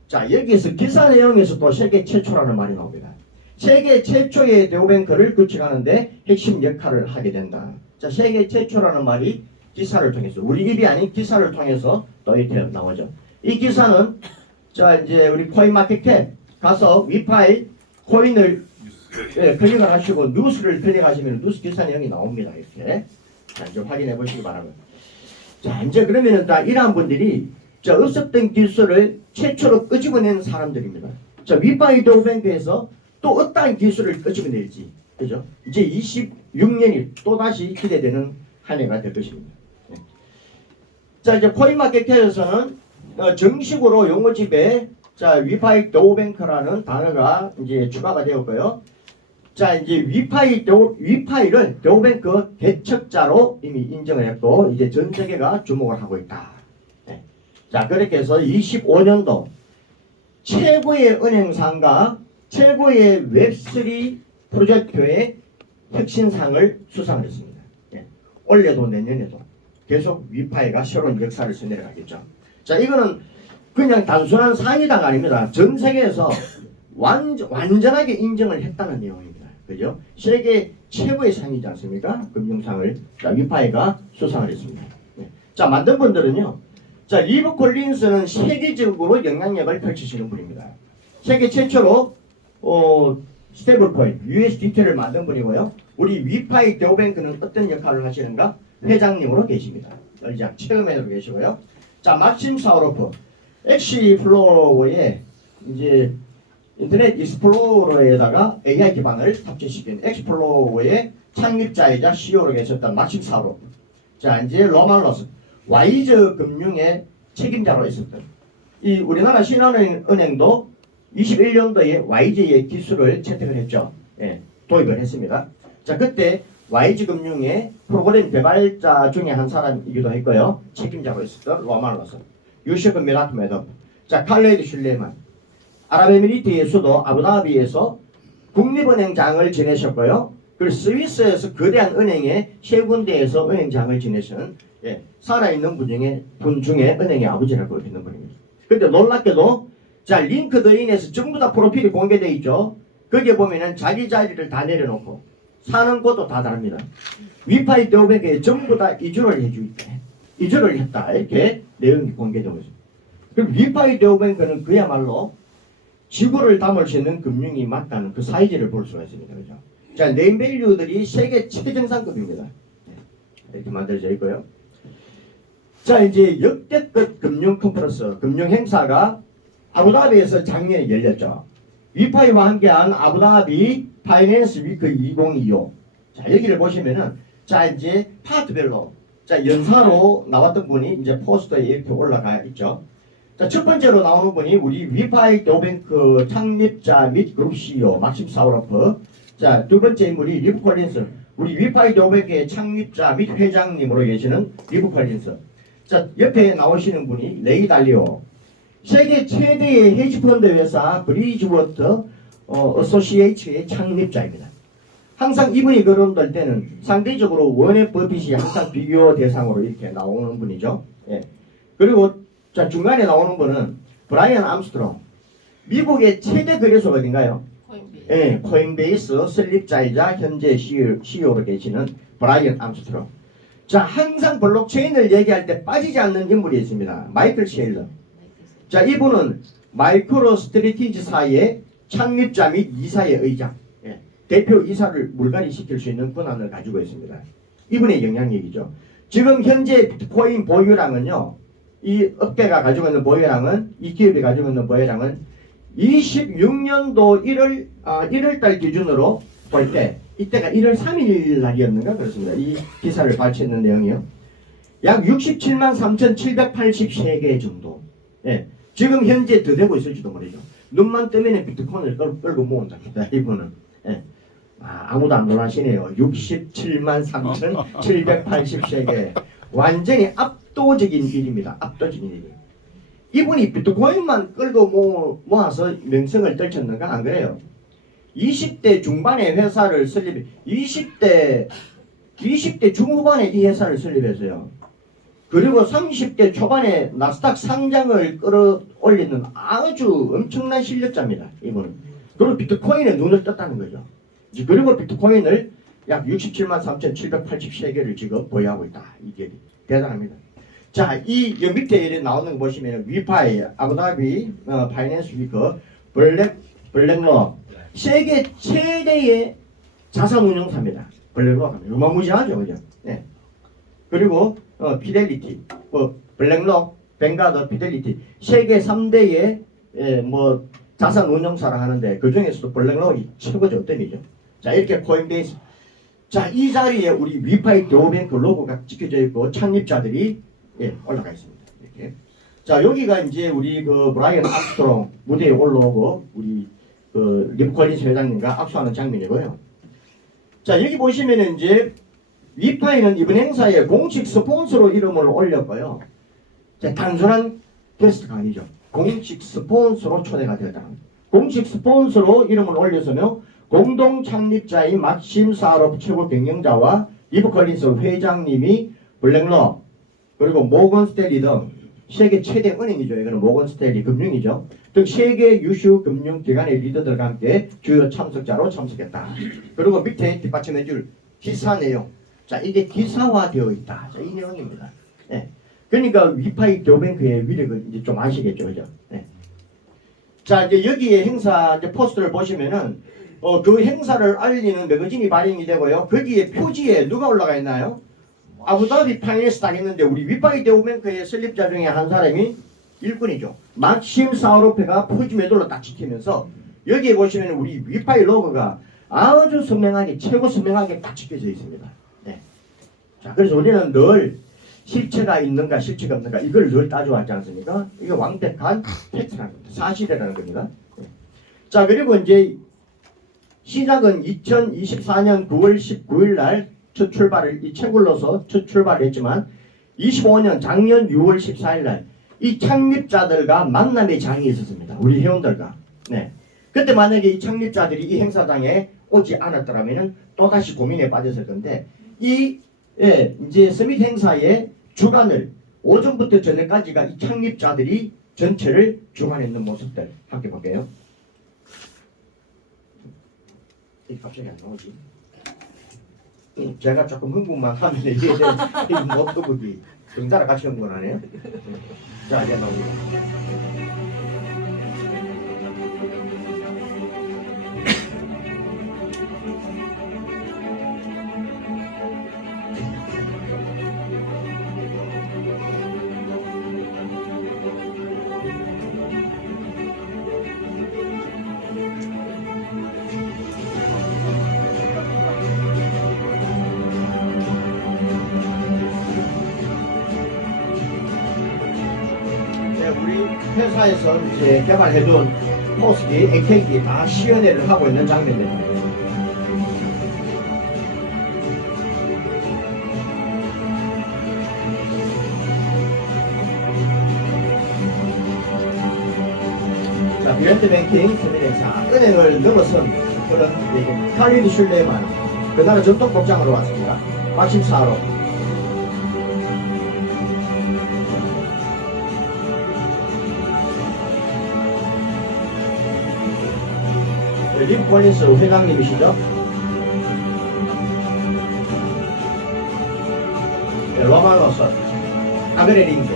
자, 여기에서 기사 내용에서 또 세계 최초라는 말이 나옵니다. 세계 최초의 데오뱅크를 구축하는데 핵심 역할을 하게 된다. 자, 세계 최초라는 말이 기사를 통해서, 우리 입이 아닌 기사를 통해서 또 이렇게 나오죠. 이 기사는 자, 이제 우리 코인마켓캡 가서 위파이 코인을 클릭을 하시고 뉴스를 클릭하시면 뉴스 기사 내용이 나옵니다. 이렇게. 자, 이제 확인해 보시기 바랍니다. 자, 이제 그러면은 다 이러한 분들이 자, 없었던 기술을 최초로 끄집어낸 사람들입니다. 자, 위파이 데오뱅크에서 또 어떠한 기술을 끄집어낼지, 그죠? 이제 26년이 또다시 기대되는 한 해가 될 것입니다. 네. 자, 이제 코인마켓캡에서는 정식으로 용어집에 자, 위파이 데오뱅크라는 단어가 이제 추가가 되었고요. 자, 이제 위파이를 데오뱅크 개척자로 이미 인정을 했고, 이제 전 세계가 주목을 하고 있다. 네. 자, 그렇게 해서 25년도 최고의 은행상과 최고의 웹3 프로젝트의 혁신상을 수상을 했습니다. 네. 올해도 내년에도 계속 위파이가 새로운 역사를 써내려가겠죠. 자, 이거는 그냥 단순한 상이당 아닙니다. 전 세계에서 완전하게 인정을 했다는 내용입니다. 그죠? 세계 최고의 상이지 않습니까? 금융상을 자, 위파이가 수상을 했습니다. 네. 자, 만든 분들은요. 자, 리브 콜린스는 세계적으로 영향력을 펼치시는 분입니다. 세계 최초로 스테이블 코인 USDT를 만든 분이고요. 우리 위파이 데오뱅크는 어떤 역할을 하시는가? 회장님으로 계십니다. 자, 체어맨으로 계시고요. 자, 막심 사우로프 엑시 플로어에 이제 인터넷 익스플로러에다가 AI 기반을 탑재시킨 엑스플로어의 창립자이자 CEO로 계셨던 막심 사우로프. 자, 이제 로말러스 와이즈 금융의 책임자로 있었던 이 우리나라 신한은행도 21년도에 YG의 기술을 채택을 했죠. 예, 도입을 했습니다. 자, 그때 YG 금융의 프로그램 개발자 중에 한 사람이기도 했고요. 책임자로 있었던 로말러스, 유셰프 미라트메더, 자, 칼레이드 슐레만, 아랍에미리트의 수도 아부다비에서 국립은행장을 지내셨고요. 그리고 스위스에서 거대한 은행의 세 군데에서 은행장을 지내신 살아있는 분 중에 은행의 아버지라고 있는 분입니다. 근데 놀랍게도 자, 링크드인에서 전부 다 프로필이 공개되어 있죠. 거기에 보면은 자기 자리를 다 내려놓고 사는 곳도 다 다릅니다. 위파이 데오뱅크에 전부 다 이주를 해주있대. 이주를 했다. 이렇게 내용이 공개되고 있습니다. 그럼 위파이 데오뱅크는 그야말로 지구를 담을 수 있는 금융이 맞다는 그 사이즈를 볼 수가 있습니다. 그죠? 자, 네임밸류들이 세계 최정상급입니다. 이렇게 만들어져 있고요. 자, 이제 역대급 금융 컨퍼런스, 금융 행사가 아부다비에서 작년에 열렸죠. 위파이와 함께한 아부다비 파이낸스 위크 2025. 자, 여기를 보시면은 자, 이제 파트별로 자, 연사로 나왔던 분이 이제 포스터에 이렇게 올라가 있죠. 자, 첫 번째로 나오는 분이 우리 위파이 데오뱅크 창립자 및 그룹 CEO 막심 사우로프. 자, 두 번째 인물이 리브 콜린스. 우리 위파이 데오뱅크의 창립자 및 회장님으로 계시는 리브 콜린스. 자, 옆에 나오시는 분이 레이 달리오. 세계 최대의 헤지펀드 회사 브리지워터 어소시에이츠의 창립자입니다. 항상 이분이 거론될 때는 상대적으로 워렌 버핏이 항상 비교 대상으로 이렇게 나오는 분이죠. 예. 그리고 자, 중간에 나오는 분은 브라이언 암스트롱. 미국의 최대 거래소 어딘가요? 코인베이스. 예, 코인베이스 설립자이자 현재 CEO로 계시는 브라이언 암스트롱. 자, 항상 블록체인을 얘기할 때 빠지지 않는 인물이 있습니다. 마이클 셰일러. 자, 이분은 마이크로 스트리티지사의 창립자 및 이사의 의장, 대표 이사를 물갈이 시킬 수 있는 권한을 가지고 있습니다. 이분의 영향력이죠. 지금 현재 비트코인 보유량은요, 이 업계가 가지고 있는 보유량은, 이 기업이 가지고 있는 보유량은 26년도 1월달 기준으로 볼 때, 이때가 1월 3일 날이었는가 그렇습니다. 이 기사를 발췌했는 내용이요. 약 67만 3,783개 정도. 예. 지금 현재 더 되고 있을지도 모르죠. 눈만 뜨면 비트코인을 끌고 모은답니다. 이분은. 예. 아무도 안 놀라시네요. 67만 3,783개. 완전히 압도적인 일입니다. 압도적인 일. 이분이 비트코인만 끌고 모아서 명성을 떨쳤는가? 안 그래요. 20대 중반에 회사를 설립, 20대 중후반에 이 회사를 설립했어요. 그리고 30대 초반에 나스닥 상장을 끌어올리는 아주 엄청난 실력자입니다. 이분은. 그리고 비트코인에 눈을 떴다는 거죠. 그리고 비트코인을 약 67만 3,783개를 지금 보유하고 있다. 이게 대단합니다. 자, 이 밑에 나오는 거 보시면 위파이, 아부다비 파이낸스 위크, 블랙록 세계 최대의 자산 운용사입니다. 블랙록 어마무지하죠, 그죠? 네. 그리고 피델리티, 블랙록, 뱅가드, 피델리티 세계 3대의 자산 운용사라 하는데 그 중에서도 블랙록이 최고죠. 어떤 이죠? 자, 이렇게 코인베이스. 자, 이 자리에 우리 위파이 데오뱅크 로고가 찍혀져 있고 창립자들이 올라가 있습니다. 이렇게. 자, 여기가 이제 우리 그 브라이언 암스트롱 무대에 올라오고 우리 그 리브 콜린스 회장님과 악수하는 장면이고요. 자, 여기 보시면은 이제 위파이는 이번 행사에 공식 스폰서로 이름을 올렸고요. 자, 단순한 게스트가 아니죠. 공식 스폰서로 초대가 되었다. 공식 스폰서로 이름을 올려서며 공동 창립자인 막심 사우로프 최고 경영자와 리브 콜린스 회장님이 블랙록 그리고 모건 스탠리 등 세계 최대 은행이죠. 이거는 모건 스탠리 금융이죠. 등 세계 유슈 금융기관의 리더들과 함께 주요 참석자로 참석했다. 그리고 밑에 뒷받침해줄 기사 내용. 자, 이게 기사화되어 있다. 자, 이 내용입니다. 네. 그러니까 위파이 대우뱅크의 위력을 이제 좀 아시겠죠, 그죠? 네. 자, 이제 여기에 행사 이제 포스터를 보시면은 그 행사를 알리는 매거진이 발행이 되고요. 거기에 표지에 누가 올라가 있나요? 아부다비 파이낸스 딱 있는데 우리 위파이 대우뱅크의 설립자 중에 한 사람이 일꾼이죠. 막심 사우로페가 표지 매돌로 딱 지키면서 여기에 보시면 우리 위파이 로고가 아주 선명하게 최고 선명하게 딱 찍혀져 있습니다. 네. 자, 그래서 우리는 늘 실체가 있는가 실체가 없는가 이걸 늘 따져왔지 않습니까? 이게 완벽한 팩트라는 겁니다. 사실이라는 겁니다. 네. 자, 그리고 이제 시작은 2024년 9월 19일 날 첫 출발을 이 책으로서 첫 출발을 했지만 25년 작년 6월 14일 날 이 창립자들과 만남의 장이 있었습니다. 우리 회원들과. 네. 그때 만약에 이 창립자들이 이 행사장에 오지 않았더라면은 또다시 고민에 빠졌을 건데 이제 서밋 행사의 주관을 오전부터 저녁까지가 이 창립자들이 전체를 주관했는 모습들 함께 볼게요. 이게 갑자기 안 나오지? 제가 조금 흥분만 하면 이게 노트북이 등자랑 같이 흥분하네요. 자, 이제 나옵니다. 우리 회사에서 이제 개발해둔 포스기, 액택이 다 시연회를 하고 있는 장면입니다. 자, 비런트 뱅킹 세미행사 은행을 넘어선 그런 칼리드 슐레만 그 나라 전통 복장으로 왔습니다. 막심사로. 림 콜린스 회장님이시죠? 로마노스, 아그레링게,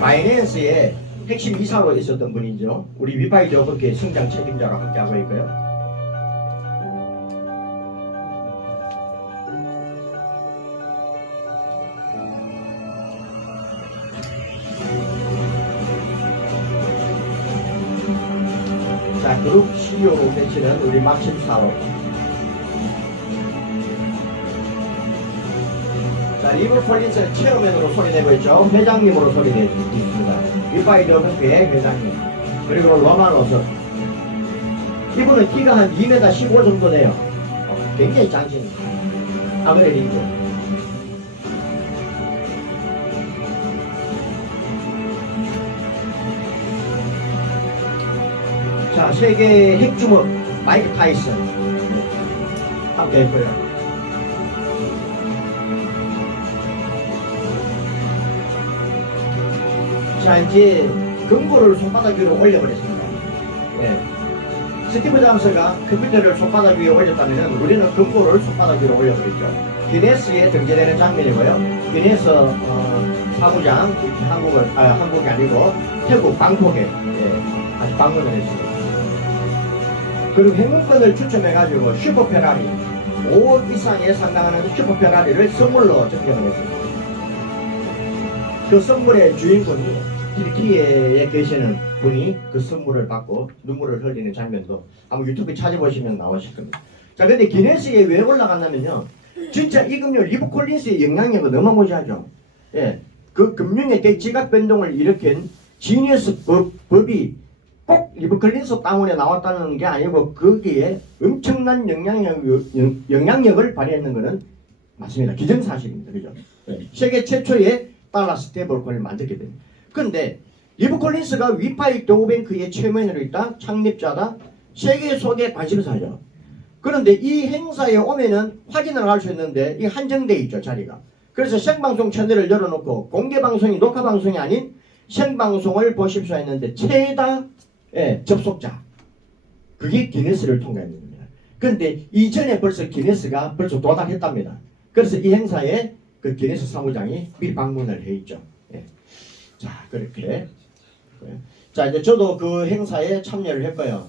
바이낸스의 핵심 이사로 있었던 분이죠. 우리 위파이 저번께 성장 책임자로 함께하고 있고요. 자, 그룹 CEO로 계시는 우리 막심 사로. 자, 리버 폴린스 체어맨으로 소리내고 있죠. 회장님으로 소리내고 있습니다. 위파이 더뱅크의 회장님. 그리고 로마노스. 이분은 키가 한 2m 15 정도 돼요. 굉장히 장신. 아그레링고. 자, 세계 핵주먹 마이크 타이슨 함께 했고요. 자, 이제 금고를 손바닥 위로 올려버렸습니다. 예. 스티브 잡스가 컴퓨터를 손바닥 위에 올렸다면 우리는 금고를 손바닥 위로 올려버렸죠. 기네스에 등재되는 장면이고요. 기네스 사무장 한국이 아니고 태국 방콕에 다시 방문을 했습니다. 그리고 행운권을 추첨해가지고 슈퍼페라리 5억 이상에 상당하는 슈퍼페라리를 선물로 증정을 했습니다. 그 선물의 주인공이 튀르키예에 계시는 분이 그 선물을 받고 눈물을 흘리는 장면도 한번 유튜브에 찾아보시면 나오실 겁니다. 자, 근데 기네스에 왜 올라갔냐면요, 진짜 이 금융 리버 콜린스의 영향력은 어마무지하죠. 예, 그 금융의 대지각 변동을 일으킨 지니어스 법이 꼭 리버 콜린스 땅원에 나왔다는 게 아니고 거기에 엄청난 영향력을 발휘했는 것은 맞습니다. 기정사실입니다. 그죠? 예, 세계 최초의 달러 스테이블코인을 만들게 됩니다. 그런데 리버 콜린스가 위파이 더뱅크의 체면으로 있다, 창립자다, 세계 속의 관심사죠. 그런데 이 행사에 오면은 확인을 할 수 있는데 이 한정돼 있죠, 자리가. 그래서 생방송 채널을 열어놓고 공개방송이 녹화방송이 아닌 생방송을 보실 수 있는데 최다 접속자, 그게 기네스를 통과하는 겁니다. 그런데 이전에 벌써 기네스가 벌써 도달했답니다. 그래서 이 행사에 그 기네스 사무장이 미리 방문을 해 있죠. 예. 자, 그렇게. 자, 이제 저도 그 행사에 참여를 했고요.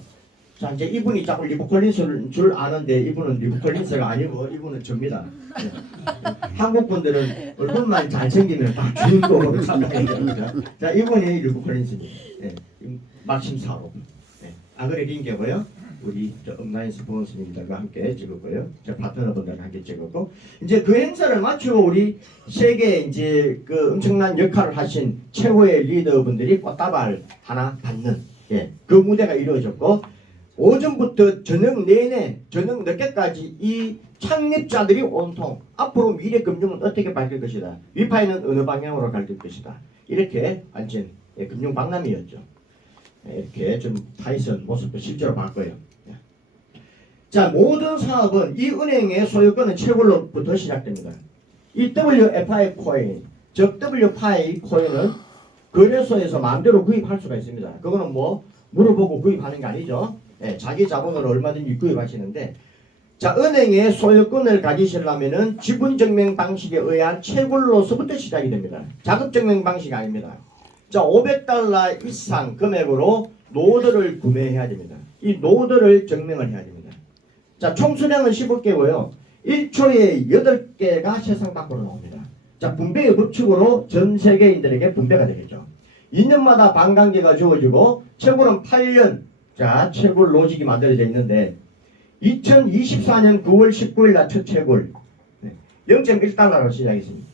자, 이제 이분이 자꾸 리브 콜린스를 줄 아는데 이분은 리브 콜린스가 아니고 이분은 접니다. 네. 한국 분들은 얼굴만 잘생기면 다 주인공으로 생각해야 됩니다. 자, 이분이 리브 콜린스입니다. 네. 막심사로. 네. 아그레 링게고요. 우리 온라인 스폰서님들과 함께 찍었고요. 저 파트너분들과 함께 찍었고, 이제 그 행사를 마치고 우리 세계 이제 그 엄청난 역할을 하신 최고의 리더분들이 꽃다발 하나 받는 그 무대가 이루어졌고, 오전부터 저녁 내내 저녁 늦게까지 이 창립자들이 온통 앞으로 미래 금융은 어떻게 바뀔 것이다. 위파이는 어느 방향으로 갈 것이다. 이렇게 완전 금융 박람회였죠. 이렇게 좀 타이슨 모습도 실제로 봤고요. 자, 모든 사업은 이 은행의 소유권은 채굴로부터 시작됩니다. 이 WFI 코인, 즉 WFI 코인은 거래소에서 마음대로 구입할 수가 있습니다. 그거는 뭐 물어보고 구입하는 게 아니죠. 자기 자본으로 얼마든지 구입하시는데, 자, 은행의 소유권을 가지시려면은 지분증명 방식에 의한 채굴로서부터 시작이 됩니다. 자급증명 방식이 아닙니다. 자, $500 이상 금액으로 노드를 구매해야 됩니다. 이 노드를 증명을 해야 됩니다. 자, 총 수량은 15개고요. 1초에 8개가 세상 밖으로 나옵니다. 자, 분배의 법칙으로 전 세계인들에게 분배가 되겠죠. 2년마다 반감기가 주어지고 채굴은 8년, 자, 채굴 로직이 만들어져 있는데 2024년 9월 19일 날 첫 채굴 0.1달러로 시작했습니다.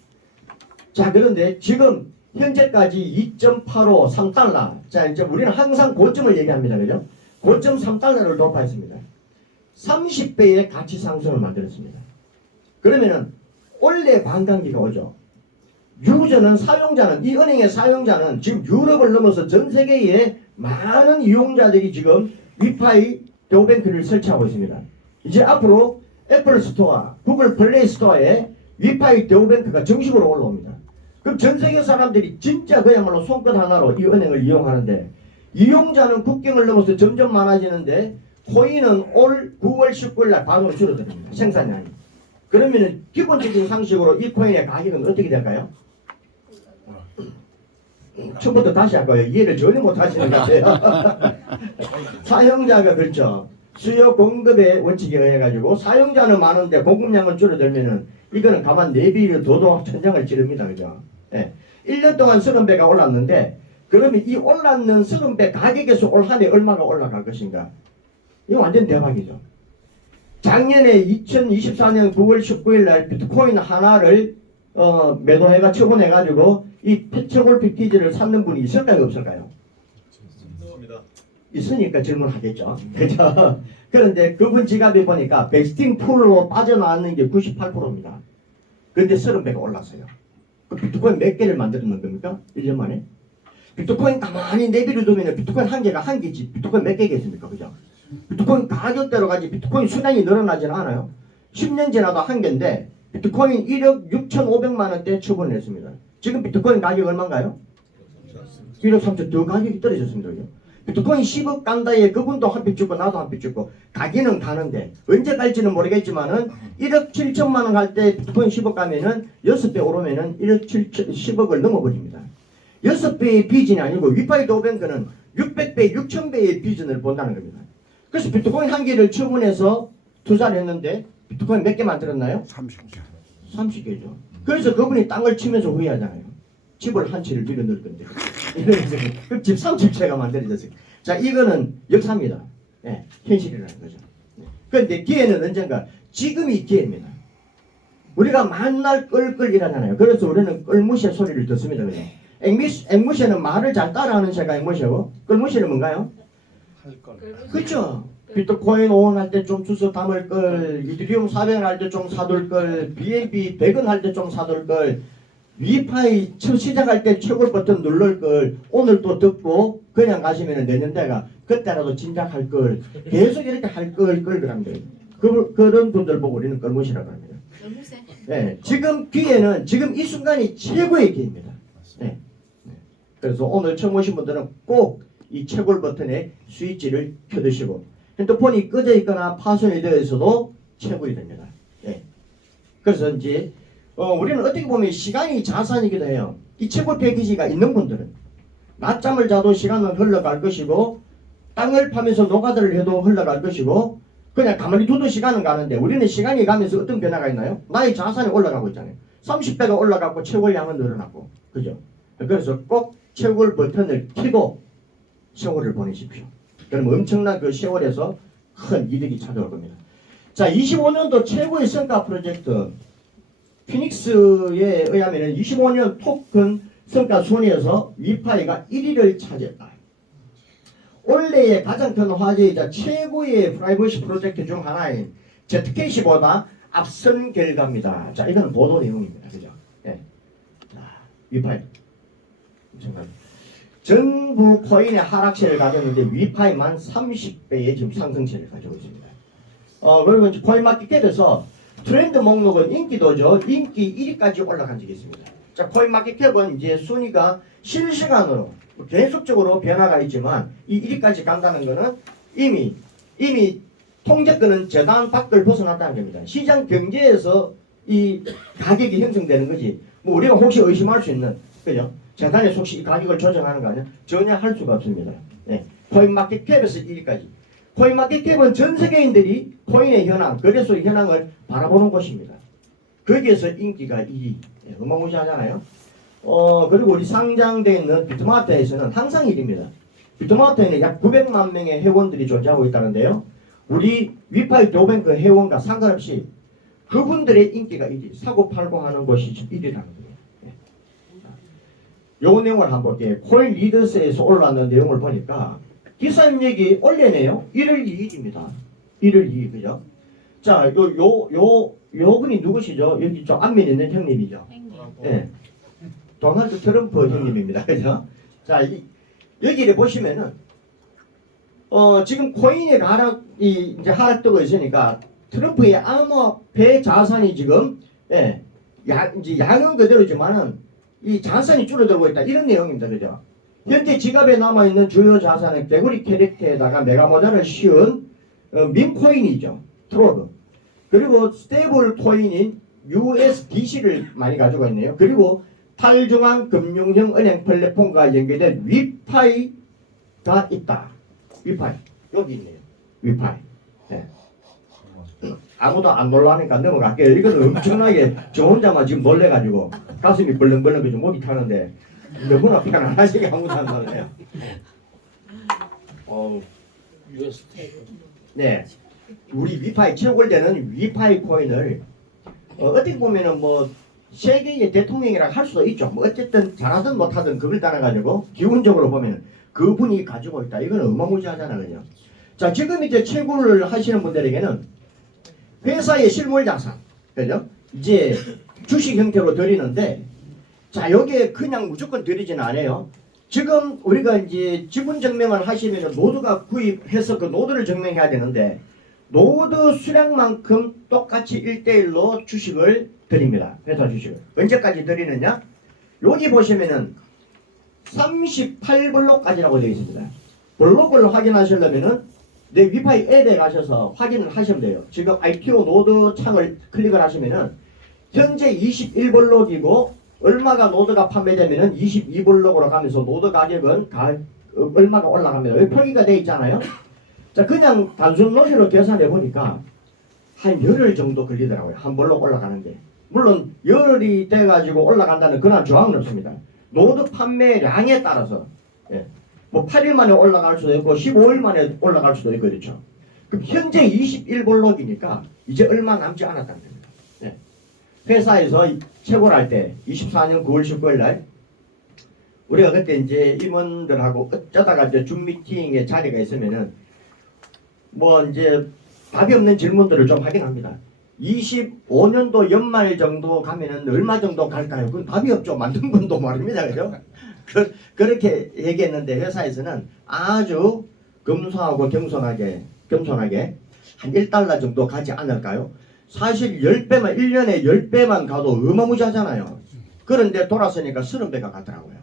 자, 그런데 지금 현재까지 2.85, 3달러. 자, 이제 우리는 항상 고점을 얘기합니다. 그죠? 고점 3달러를 돌파했습니다. 30배의 가치 상승을 만들었습니다. 그러면은 원래 반감기가 오죠. 유저는 사용자는 이 은행의 사용자는 지금 유럽을 넘어서 전 세계에 많은 이용자들이 지금 위파이 대우뱅크를 설치하고 있습니다. 이제 앞으로 애플 스토어, 구글 플레이 스토어에 위파이 대우뱅크가 정식으로 올라옵니다. 그럼 전 세계 사람들이 진짜 그야말로 손끝 하나로 이 은행을 이용하는데, 이용자는 국경을 넘어서 점점 많아지는데 코인은 올 9월 19일 날 반으로 줄어듭니다. 생산량이. 그러면은 기본적인 상식으로 이 코인의 가격은 어떻게 될까요? 처음부터 다시 할까요? 이해를 전혀 못 하시는 것 같아요. 사용자가 그렇죠. 수요 공급의 원칙에 의해 가지고 사용자는 많은데 공급량은 줄어들면은 이거는 가만 내비를 둬도 천장을 찌릅니다. 그죠? 1년 동안 30배가 올랐는데, 그러면 이 올랐는 30배 가격에서 올 한 해 얼마가 올라갈 것인가? 이거 완전 대박이죠. 작년에 2024년 9월 19일 날 비트코인 하나를 매도해가 처분해가지고 이 채굴 패키지를 샀는 분이 있을까요, 없을까요? 있으니까 질문하겠죠. 그죠? 그런데 그분 지갑에 보니까 베스팅 풀로 빠져나왔는 게 98%입니다. 그런데 30배가 올랐어요. 그 비트코인 몇 개를 만드는 겁니까? 1년 만에? 비트코인 가만히 내비를 두면 비트코인 한 개가 한 개지 비트코인 몇 개겠습니까? 그죠? 비트코인 가격대로 가지 비트코인 수량이 늘어나지는 않아요. 10년 지나도 한 개인데 비트코인 1억 6,500만 원대 처분을 했습니다. 지금 비트코인 가격 얼마인가요? 1억 3천. 더 가격이 떨어졌습니다. 그죠? 비트코인 10억 간다에 그분도 한 표 죽고 나도 한 표 죽고 가기는 가는데 언제 갈지는 모르겠지만은 1억 7천만 원 갈 때 비트코인 10억 가면은 6배 오르면은 1억 7천 10억을 넘어버립니다. 6배의 비전이 아니고 위파이 도뱅크는 600배, 6000배의 비전을 본다는 겁니다. 그래서 비트코인 한 개를 처분해서 투자를 했는데 비트코인 몇 개 만들었나요? 30개. 30개죠. 그래서 그분이 땅을 치면서 후회하잖아요. 집을 한 채를 빌려 넣을 건데. 이러면서 집 30채가 만들어졌어요. 자, 이거는 역사입니다. 현실이라는 거죠. 그런데 기회는 언젠가, 지금이 기회입니다. 우리가 만날 끌끌 일하잖아요. 그래서 우리는 끌무시의 소리를 듣습니다. 그냥. 앵무새는 말을 잘 따라하는 새가 앵무새고, 끌무시는 뭔가요? 그렇죠. 비트코인 5원 할 때 좀 주워 담을 걸, 이더리움 400원 할 때 좀 사둘 걸, BNB 100원 할 때 좀 사둘 걸, 위파이 처음 시작할 때 최고 버튼 누를 걸 오늘 또 듣고 그냥 가시면 내년 대가 그때라도 진작 할 걸 계속 이렇게 할 걸 그럽니다. 그런 분들 보고 우리는 끌무시라고 합니다. 지금 기회는 지금 이 순간이 최고의 기회입니다. 그래서 오늘 처음 오신 분들은 꼭 이 채굴 버튼에 스위치를 켜두시고, 핸드폰이 꺼져 있거나 파손이 되어 있어도 채굴이 됩니다. 그래서 이제 우리는 어떻게 보면 시간이 자산이기도 해요. 이 최고 패키지가 있는 분들은 낮잠을 자도 시간은 흘러갈 것이고 땅을 파면서 노가다를 해도 흘러갈 것이고 그냥 가만히 두도 시간은 가는데 우리는 시간이 가면서 어떤 변화가 있나요? 나의 자산이 올라가고 있잖아요. 30배가 올라가고 채굴량은 늘어나고 그죠? 그래서 꼭 채굴 버튼을 켜고 세월을 보내십시오. 그럼 엄청난 그 세월에서 큰 이득이 찾아올 겁니다. 자, 25년도 최고의 성과 프로젝트 피닉스에 의하면 25년 토큰 성과 순위에서 위파이가 1위를 차지했다. 올해의 가장 큰 화제이자 최고의 프라이버시 프로젝트 중 하나인 ZKC보다 앞선 결과입니다. 자, 이건 보도 내용입니다. 그죠? 네. 자, 위파이. 정말. 전부 코인의 하락세를 가졌는데 위파이만 30배의 지금 상승세를 가지고 있습니다. 그리고 이제 코인마켓캡에서 트렌드 목록은 인기도죠. 인기 1위까지 올라간 적이 있습니다. 자, 코인마켓캡은 이제 순위가 실시간으로 계속적으로 변화가 있지만 이 1위까지 간다는 것은 이미 통제권은 재단 밖을 벗어났다는 겁니다. 시장 경제에서 이 가격이 형성되는 거지. 뭐 우리가 혹시 의심할 수 있는, 그죠? 재단이 혹시 이 가격을 조정하는 거 아니야? 전혀 할 수가 없습니다. 네. 코인마켓캡에서 1위까지. 코인마켓캡은 전 세계인들이 코인의 현황, 거래소 현황을 바라보는 곳입니다. 거기에서 인기가 1위. 네, 어마무시하잖아요. 그리고 우리 상장되어 있는 비트마트에서는 항상 1위입니다. 비트마트에는 약 900만 명의 회원들이 존재하고 있다는데요. 우리 위파이 교뱅크 회원과 상관없이 그분들의 인기가 1위, 사고 팔고 하는 것이 1위라는 거예요. 요 내용을 한번 볼게요. 코인 리더스에서 올라왔는 내용을 보니까 기사 입력이 올해네요. 1월 2일입니다. 1월 2일, 그죠? 자, 요 분이 누구시죠? 여기 저 앞면에 있는 형님이죠. 예. 도널드 트럼프 형님입니다. 그죠? 자, 여기를 보시면은, 지금 코인의 하락이 이제 하락되고 있으니까 트럼프의 암호화폐 자산이 지금, 예, 이제 양은 그대로지만은 이 자산이 줄어들고 있다. 이런 내용입니다. 그죠? 현재 지갑에 남아있는 주요 자산은 개구리 캐릭터에다가 메가모자를 씌운 민코인이죠. 트로드. 그리고 스테이블 코인인 USDC를 많이 가지고 있네요. 그리고 탈중앙 금융형 은행 플랫폼과 연계된 위파이가 있다. 위파이. 여기 있네요. 위파이. 네. 아무도 안 놀라니까 넘어갈게요. 이거는 엄청나게 저 혼자만 지금 놀래가지고 가슴이 벌렁벌렁 목이 타는데 너무나 편안하시게 아무도 안 놀래요. 네. 우리 위파이 채굴되는 위파이 코인을 어떻게 보면은 뭐 세계의 대통령이라 할 수도 있죠. 뭐 어쨌든 잘하든 못하든 그걸 따라가지고 기본적으로 보면 그분이 가지고 있다. 이건 어마무시하잖아요. 그죠? 자, 지금 이제 채굴을 하시는 분들에게는 회사의 실물 자산, 그죠? 이제 주식 형태로 드리는데, 자, 여기에 그냥 무조건 드리지는 않아요. 지금 우리가 이제 지분 증명을 하시면 노드가 구입해서 그 노드를 증명해야 되는데, 노드 수량만큼 똑같이 1대1로 주식을 드립니다. 회사 주식을. 언제까지 드리느냐? 여기 보시면은 38블록까지라고 되어 있습니다. 블록을 확인하시려면은 내 위파이 앱에 가셔서 확인을 하시면 돼요. 지금 ITO 노드 창을 클릭을 하시면은 현재 21블록이고 얼마가 노드가 판매되면은 22블록으로 가면서 노드 가격은 얼마가 올라갑니다. 여기 표기가 되어 있잖아요. 자, 그냥 단순 로지로 계산해 보니까 한 열흘 정도 걸리더라고요. 한 블록 올라가는데. 물론 열흘이 돼가지고 올라간다는 그런 조항은 없습니다. 노드 판매량에 따라서 뭐 8일 만에 올라갈 수도 있고 15일 만에 올라갈 수도 있고 그렇죠. 그럼 현재 21블록이니까 이제 얼마 남지 않았다는 겁니다. 예. 회사에서 채굴할 때 24년 9월 19일 날 우리가 그때 이제 임원들하고 어쩌다가 이제 줌 미팅에 자리가 있으면은 뭐 이제 답이 없는 질문들을 좀 하긴 합니다. 25년도 연말 정도 가면은 얼마 정도 갈까요? 그건 답이 없죠. 만든 분도 말입니다. 그죠? 그렇게 얘기했는데 회사에서는 아주 검소하고 겸손하게 한 1달러 정도 가지 않을까요? 사실 10배만 1년에 10배만 가도 어마무시하잖아요. 그런데 돌아서니까 30배가 가더라고요.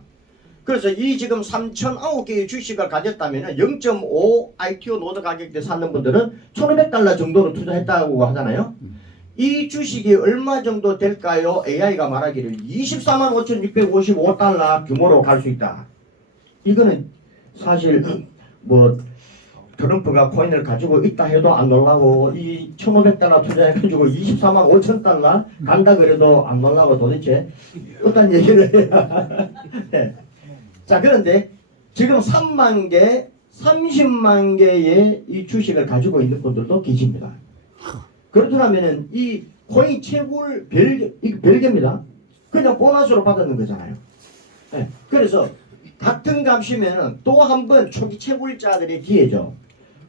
그래서 이 지금 3,009개의 주식을 가졌다면 0.5 ITO 노드 가격대 사는 분들은 1,500달러 정도로 투자했다고 하잖아요. 이 주식이 얼마 정도 될까요? AI가 말하기를 24만 5,655달러 규모로 갈 수 있다. 이거는 사실 뭐 트럼프가 코인을 가지고 있다 해도 안 놀라고 이 1,500달러 투자해가지고 24만 5천 달러 간다 그래도 안 놀라고 도대체 어떤 얘기를 해야 네. 자 그런데 지금 3만 개 30만 개의 이 주식을 가지고 있는 분들도 계십니다. 그렇더라면은 이 코인 채굴 별개입니다. 그냥 보너스로 받는 거잖아요. 네. 그래서 같은 값이면은 또 한 번 초기 채굴자들의 기회죠.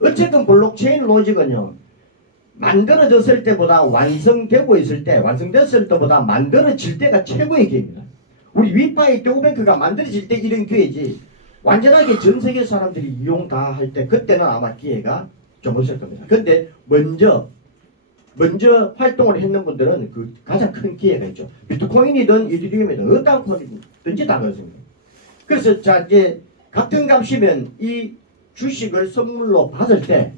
어쨌든 블록체인 로직은요, 만들어졌을 때보다 완성되고 있을 때, 완성됐을 때보다 만들어질 때가 최고의 기회입니다. 우리 위파이 데오뱅크가 만들어질 때 이런 기회지, 완전하게 전 세계 사람들이 이용 다 할 때, 그때는 아마 기회가 좀 없을 겁니다. 근데 먼저 활동을 했는 분들은 그 가장 큰 기회가 있죠. 비트코인이든 이더리움이든 어떤 코인이든지 다 그렇습니다. 그래서 자 이제 같은 값이면 이 주식을 선물로 받을 때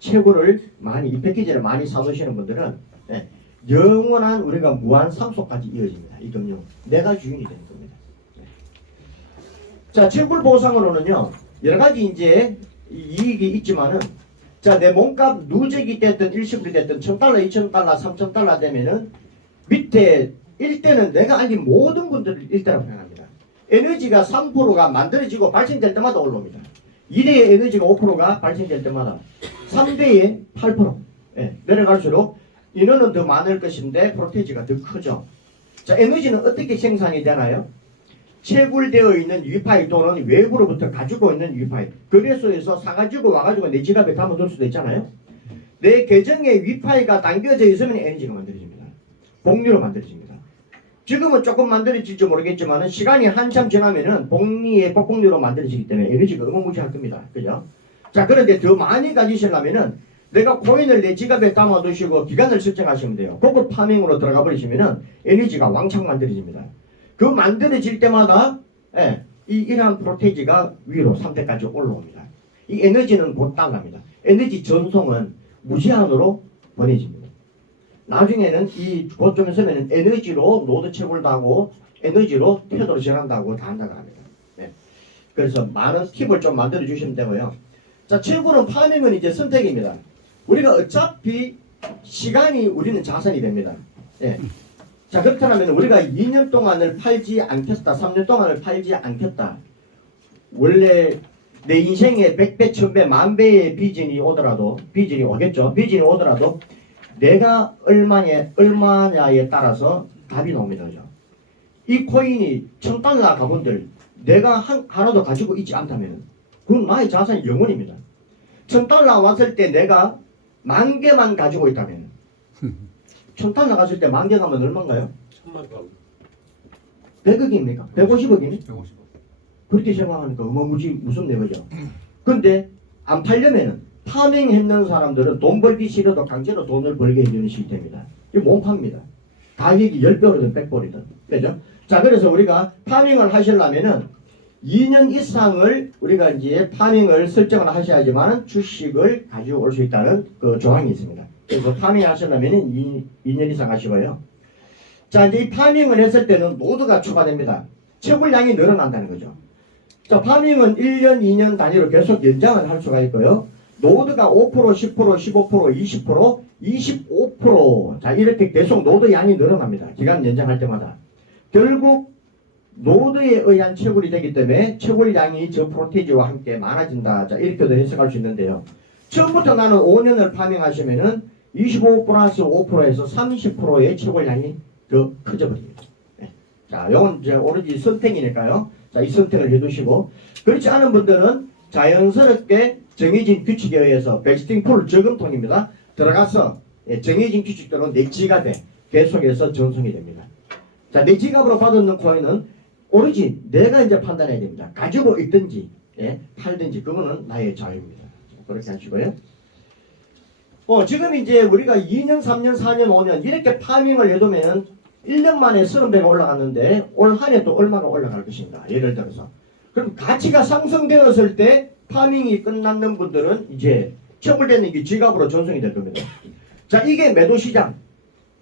채굴을 많이 이 패키지를 많이 사놓으시는 분들은 영원한 우리가 무한 상속까지 이어집니다. 이 금융 내가 주인이 되는 겁니다. 자 채굴 보상으로는요 여러 가지 이제 이익이 있지만은 자 내 몸값 누적이 됐든 일시불이 됐든 1,000달러, 2,000달러, 3,000달러 되면은 밑에 1대는 내가 알린 모든 분들을 1대라고 생각합니다. 에너지가 3%가 만들어지고 발생될 때마다 올라옵니다. 2대의 에너지가 5%가 발생될 때마다 3대의 8% 내려갈수록 인원은 더 많을 것인데 프로테이지가 더 크죠. 자 에너지는 어떻게 생산이 되나요? 채굴되어 있는 위파이 또는 외부로부터 가지고 있는 위파이 거래소에서 사가지고 와가지고 내 지갑에 담아둘 수도 있잖아요. 내 계정에 위파이가 담겨져 있으면 에너지가 만들어집니다. 복리로 만들어집니다. 지금은 조금 만들어질지 모르겠지만 시간이 한참 지나면은 복리의 복공리로 만들어지기 때문에 에너지가 어마무시할 겁니다. 그죠? 자 그런데 더 많이 가지시려면은 내가 코인을 내 지갑에 담아두시고 기간을 설정하시면 돼요. 고급 파밍으로 들어가 버리시면은 에너지가 왕창 만들어집니다. 그 만들어질 때마다 이러한 프로테이지가 위로 3대까지 올라옵니다. 이 에너지는 못 따라갑니다. 에너지 전송은 무제한으로 보내집니다. 나중에는 이 고점에 서면은 에너지로 노드 채굴도 하고 에너지로 태도를 전한다고 다 한다고 합니다. 그래서 많은 팁을 좀 만들어 주시면 되고요. 자, 채굴은 파밍은 이제 선택입니다. 우리가 어차피 시간이 우리는 자산이 됩니다. 자 그렇다면 우리가 2년 동안을 팔지 않겠다 3년 동안을 팔지 않겠다 원래 내 인생에 100배 1000배 만배의 비전이 오더라도 비전이 오겠죠. 비전이 오더라도 내가 얼마냐에 따라서 답이 나옵니다. 그죠? 이 코인이 1000달러 가본들 내가 하나도 가지고 있지 않다면 그건 나의 자산이 영원입니다. 1000달러 왔을 때 내가 10,000개만 가지고 있다면 1000달러 갔을 때 10,000개 가면 얼마인가요? 100억입니까? 150억입니까? 150억. 그렇게 생각하니까 무섭네 그죠? 근데 안 팔려면은 파밍했는 사람들은 돈 벌기 싫어도 강제로 돈을 벌게 해주는 시스템이다. 이거 못 팝니다. 가격이 10배이든 100배이든 그죠? 자 그래서 우리가 파밍을 하시려면은 2년 이상을 우리가 이제 파밍을 설정을 하셔야지만 주식을 가지고 올 수 있다는 그 조항이 있습니다. 그래서 파밍 하시려면 2년 이상 하시고요. 자, 이제 이 파밍을 했을 때는 노드가 추가됩니다. 채굴량이 늘어난다는 거죠. 자, 파밍은 1년, 2년 단위로 계속 연장을 할 수가 있고요. 노드가 5%, 10%, 15%, 20%, 25%. 자, 이렇게 계속 노드 양이 늘어납니다. 기간 연장할 때마다. 결국 노드에 의한 채굴이 되기 때문에 채굴량이 저 프로테이지와 함께 많아진다. 자, 이렇게도 해석할 수 있는데요. 처음부터 나는 5년을 파밍하시면은 25 플러스 5%에서 30%의 채굴량이 더 커져버립니다. 자, 이건 이제 오로지 선택이니까요. 자, 이 선택을 해두시고, 그렇지 않은 분들은 자연스럽게 정해진 규칙에 의해서 베스팅 풀 저금통입니다. 들어가서 정해진 규칙대로 내 지갑에 계속해서 전송이 됩니다. 자, 내 지갑으로 받는 코인은 오로지 내가 이제 판단해야 됩니다. 가지고 있든지 팔든지 그거는 나의 자유입니다. 그렇게 하시고요. 지금 이제 우리가 2년, 3년, 4년, 5년 이렇게 파밍을 해두면 1년 만에 30배가 올라갔는데 올 한 해 또 얼마가 올라갈 것인가. 예를 들어서. 그럼 가치가 상승되었을 때 파밍이 끝났는 분들은 이제 처분되는 게 지갑으로 전송이 될 겁니다. 자, 이게 매도 시장.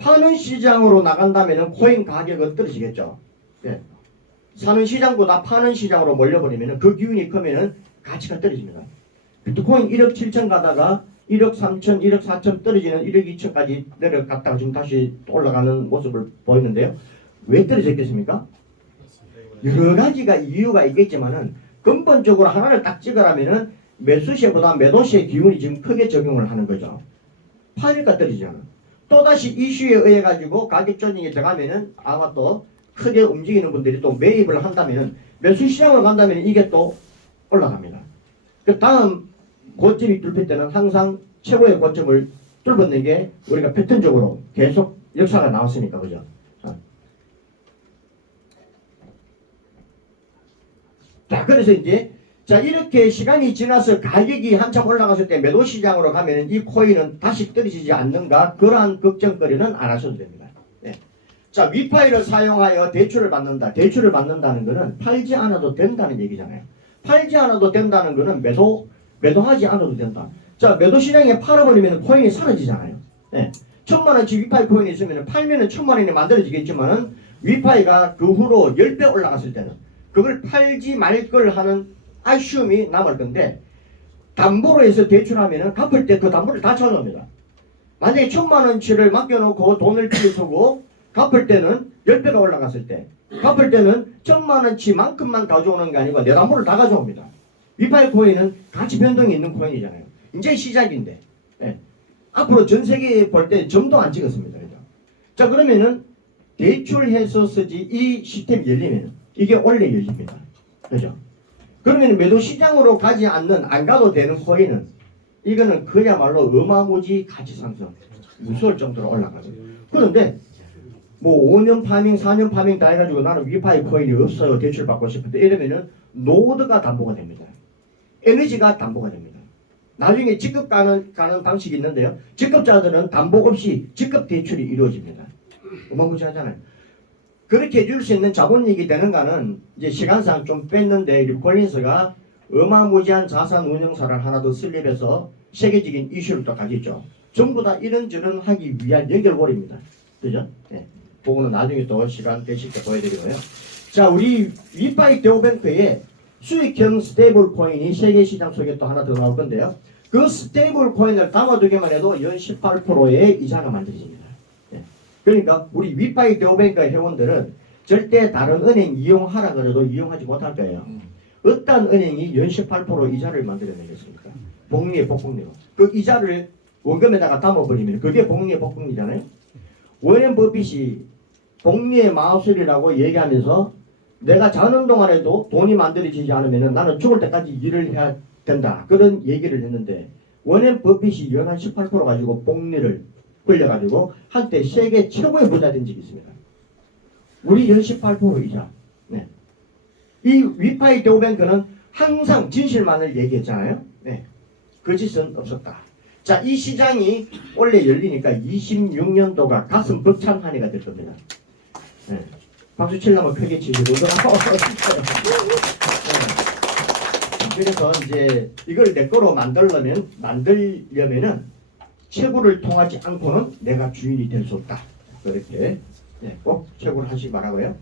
파는 시장으로 나간다면 코인 가격은 떨어지겠죠. 예. 사는 시장보다 파는 시장으로 몰려버리면 그 기운이 크면 가치가 떨어집니다. 비트코인 1억 7천 가다가 1억 3천, 1억 4천 떨어지는 1억 2천까지 내려갔다가 지금 다시 올라가는 모습을 보이는데요. 왜 떨어졌겠습니까? 여러 가지가 이유가 있겠지만은 근본적으로 하나를 딱 찍으라면은 매수시보다 매도시의 기운이 지금 크게 적용을 하는 거죠. 파니까 떨어지잖아. 또다시 이슈에 의해 가지고 가격 조정이 들어가면은 아마 또 크게 움직이는 분들이 또 매입을 한다면은 매수 시장으로 간다면 이게 또 올라갑니다. 그 다음 고점이 뚫릴 때는 항상 최고의 고점을 뚫는 게 우리가 패턴적으로 계속 역사가 나왔으니까 그죠? 자, 그래서 이제 자 이렇게 시간이 지나서 가격이 한참 올라갔을 때 매도 시장으로 가면 이 코인은 다시 떨어지지 않는가 그러한 걱정거리는 안 하셔도 됩니다. 네. 자 위파이를 사용하여 대출을 받는다. 대출을 받는다는 것은 팔지 않아도 된다는 얘기잖아요. 팔지 않아도 된다는 것은 매도하지 않아도 된다. 자 매도 시장에 팔아버리면 코인이 사라지잖아요. 네. 1000만원치 위파이 코인이 있으면 팔면은 1000만원이 만들어지겠지만은 위파이가 그 후로 10배 올라갔을 때는 그걸 팔지 말 걸 하는 아쉬움이 남을 건데 담보로 해서 대출하면은 갚을 때 그 담보를 다 찾아옵니다. 만약에 1000만원치를 맡겨놓고 돈을 빌려주고 갚을 때는 10배가 올라갔을 때 갚을 때는 1000만원치만큼만 가져오는 게 아니고 내 담보를 다 가져옵니다. 위파이 코인은 가치 변동이 있는 코인이잖아요. 이제 시작인데 예. 앞으로 전 세계에 볼 때 점도 안 찍었습니다. 그죠? 자 그러면은 대출해서 쓰지 이 시스템이 열리면 이게 원래 열립니다. 그죠? 그러면 매도 시장으로 가지 않는 안 가도 되는 코인은 이거는 그야말로 어마무지 가치 상승 무서울 정도로 올라가죠. 그런데 뭐 5년 파밍 4년 파밍 다 해가지고 나는 위파이 코인이 없어요 대출 받고 싶은데 이러면은 노드가 담보가 됩니다. 에너지가 담보가 됩니다. 나중에 직급 가는 방식이 있는데요. 직급자들은 담보 없이 직급 대출이 이루어집니다. 어마무지하잖아요. 그렇게 해줄 수 있는 자본력이 되는가는 이제 시간상 좀 뺐는데 콜린스가 어마무지한 자산 운용사를 하나 더 설립해서 세계적인 이슈를 또 가졌죠. 전부 다 이런저런 하기 위한 연결고리입니다. 그죠? 네. 그거는 나중에 또 시간 되실 때 보여드리고요. 자, 우리 위파이 데오뱅크에 수익형 스테이블 코인이 세계 시장 속에 또 하나 더 나올 건데요. 그 스테이블 코인을 담아두기만 해도 연 18%의 이자가 만들어집니다. 그러니까 우리 위파이 데오뱅크 회원들은 절대 다른 은행 이용하라 그래도 이용하지 못할 거예요. 어떤 은행이 연 18% 이자를 만들어내겠습니까? 복리의 복금리로. 그 이자를 원금에다가 담아버리면 그게 복리의 복금리잖아요. 워렌 버핏이 복리의 마술이라고 얘기하면서 내가 자는 동안에도 돈이 만들어지지 않으면 나는 죽을 때까지 일을 해야 된다. 그런 얘기를 했는데 워렌 버핏이 연 한 18% 가지고 복리를 끌려가지고 한때 세계 최고의 부자 된 적이 있습니다. 우리 연 18% 이자. 네. 이 위파이 데오뱅크는 항상 진실만을 얘기했잖아요. 네. 거짓은 없었다. 자, 이 시장이 원래 열리니까 26년도가 가슴 벅찬 한 해가 될 겁니다. 네. 박수 치려면 크게 치시고. 네. 그래서 이제 이걸 내 거로 만들려면은 채굴을 통하지 않고는 내가 주인이 될 수 없다. 그렇게 네, 꼭 채굴을 하시기 바라고요.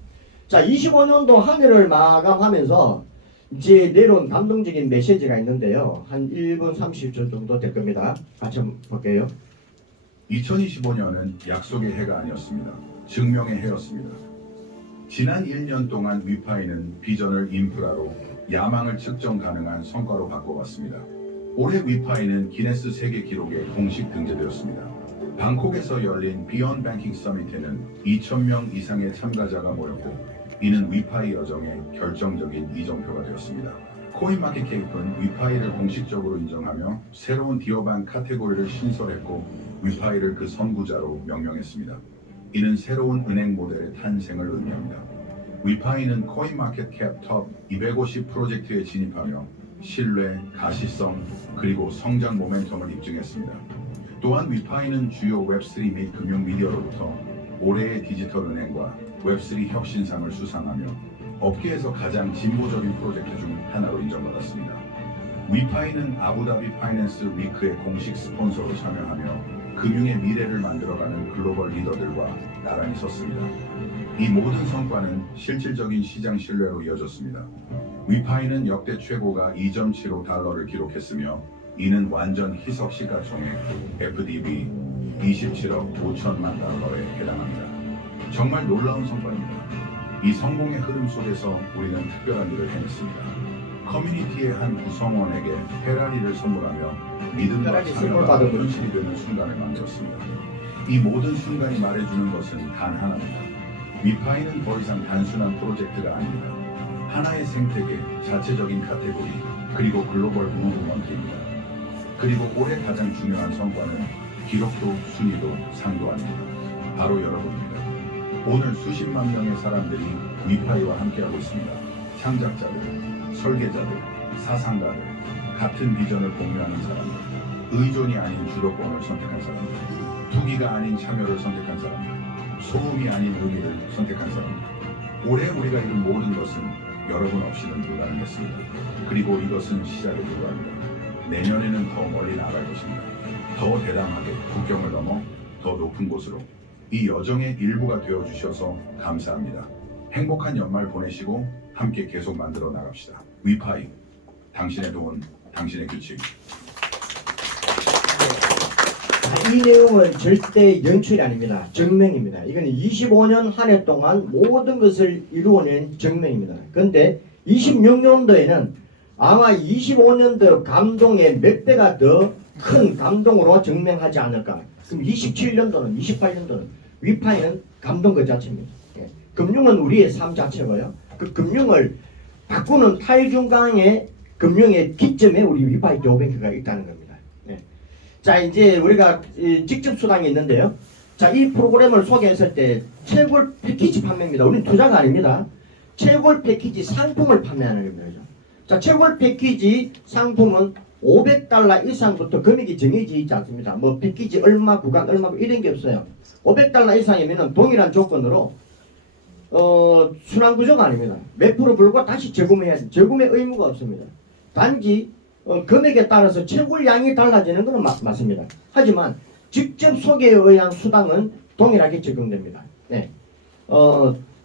자, 25년도 한 해를 마감하면서 이제 내려온 감동적인 메시지가 있는데요. 한 1분 30초 정도 될 겁니다. 같이 한번 볼게요. 2025년은 약속의 해가 아니었습니다. 증명의 해였습니다. 지난 1년 동안 위파이는 비전을 인프라로 야망을 측정 가능한 성과로 바꿔왔습니다. 올해 위파이는 기네스 세계 기록에 공식 등재되었습니다. 방콕에서 열린 비욘드 뱅킹 서밋에는 2,000명 이상의 참가자가 모였고 이는 위파이 여정의 결정적인 이정표가 되었습니다. 코인마켓케이프는 위파이를 공식적으로 인정하며 새로운 디어반 카테고리를 신설했고 위파이를 그 선구자로 명명했습니다. 이는 새로운 은행 모델의 탄생을 의미합니다. 위파이는 코인마켓캡 톱 250 프로젝트에 진입하며 신뢰, 가시성, 그리고 성장 모멘텀을 입증했습니다. 또한 위파이는 주요 웹3 및 금융 미디어로부터 올해의 디지털 은행과 웹3 혁신상을 수상하며 업계에서 가장 진보적인 프로젝트 중 하나로 인정받았습니다. 위파이는 아부다비 파이낸스 위크의 공식 스폰서로 참여하며 금융의 미래를 만들어가는 글로벌 리더들과 나란히 섰습니다. 이 모든 성과는 실질적인 시장 신뢰로 이어졌습니다. 위파이는 역대 최고가 2.75달러를 기록했으며 이는 완전 희석 시가총액 FDB 27억 5천만 달러에 해당합니다. 정말 놀라운 성과입니다. 이 성공의 흐름 속에서 우리는 특별한 일을 해냈습니다. 커뮤니티의 한 구성원에게 페라리를 선물하며 믿음과 페라리 선물 참여가 받은 분. 현실이 되는 순간을 만들었습니다. 이 모든 순간이 말해주는 것은 단 하나입니다. 위파이는 더 이상 단순한 프로젝트가 아닙니다. 하나의 생태계, 자체적인 카테고리, 그리고 글로벌 무브먼트입니다. 그리고 올해 가장 중요한 성과는 기록도 순위도 상도 아닙니다. 바로 여러분입니다. 오늘 수십만 명의 사람들이 위파이와 함께하고 있습니다. 창작자들, 설계자들, 사상가들, 같은 비전을 공유하는 사람들, 의존이 아닌 주도권을 선택한 사람들, 투기가 아닌 참여를 선택한 사람들, 소음이 아닌 의미를 선택한 사람들. 올해 우리가 이룬 모든 것은 여러분 없이는 불가능했습니다. 그리고 이것은 시작에 불과합니다. 내년에는 더 멀리 나갈 것입니다. 더 대담하게 국경을 넘어 더 높은 곳으로. 이 여정의 일부가 되어주셔서 감사합니다. 행복한 연말 보내시고 함께 계속 만들어 나갑시다. 위파이, 당신의 돈, 당신의 규칙. 이 내용은 절대 연출이 아닙니다. 증명입니다. 이건 25년 한 해 동안 모든 것을 이루어낸 증명입니다. 그런데 26년도에는 아마 25년도 감동의 몇 배가 더 큰 감동으로 증명하지 않을까. 그럼 27년도는 28년도는 위파이는 감동 그 자체입니다. 예. 금융은 우리의 삶 자체고요. 그 금융을 바꾸는 탈중앙의 금융의 기점에 우리 위파이 대우뱅크가 있다는 겁니다. 예. 자, 이제 우리가 직접 수당이 있는데요. 자, 이 프로그램을 소개했을 때 채굴 패키지 판매입니다. 우리는 투자가 아닙니다. 채굴 패키지 상품을 판매하는 겁니다. 자, 채굴 패키지 상품은 500달러 이상부터 금액이 정해져 있지 않습니다. 뭐 패키지 얼마 구간 얼마 이런 게 없어요. 500달러 이상이면 동일한 조건으로 순환 구조가 아닙니다. 몇 프로 불고 다시 저금해야 돼. 저금의 의무가 없습니다. 단지 금액에 따라서 채굴량이 달라지는 것은 맞습니다. 하지만 직접 소개에 의한 수당은 동일하게 적용됩니다. 네.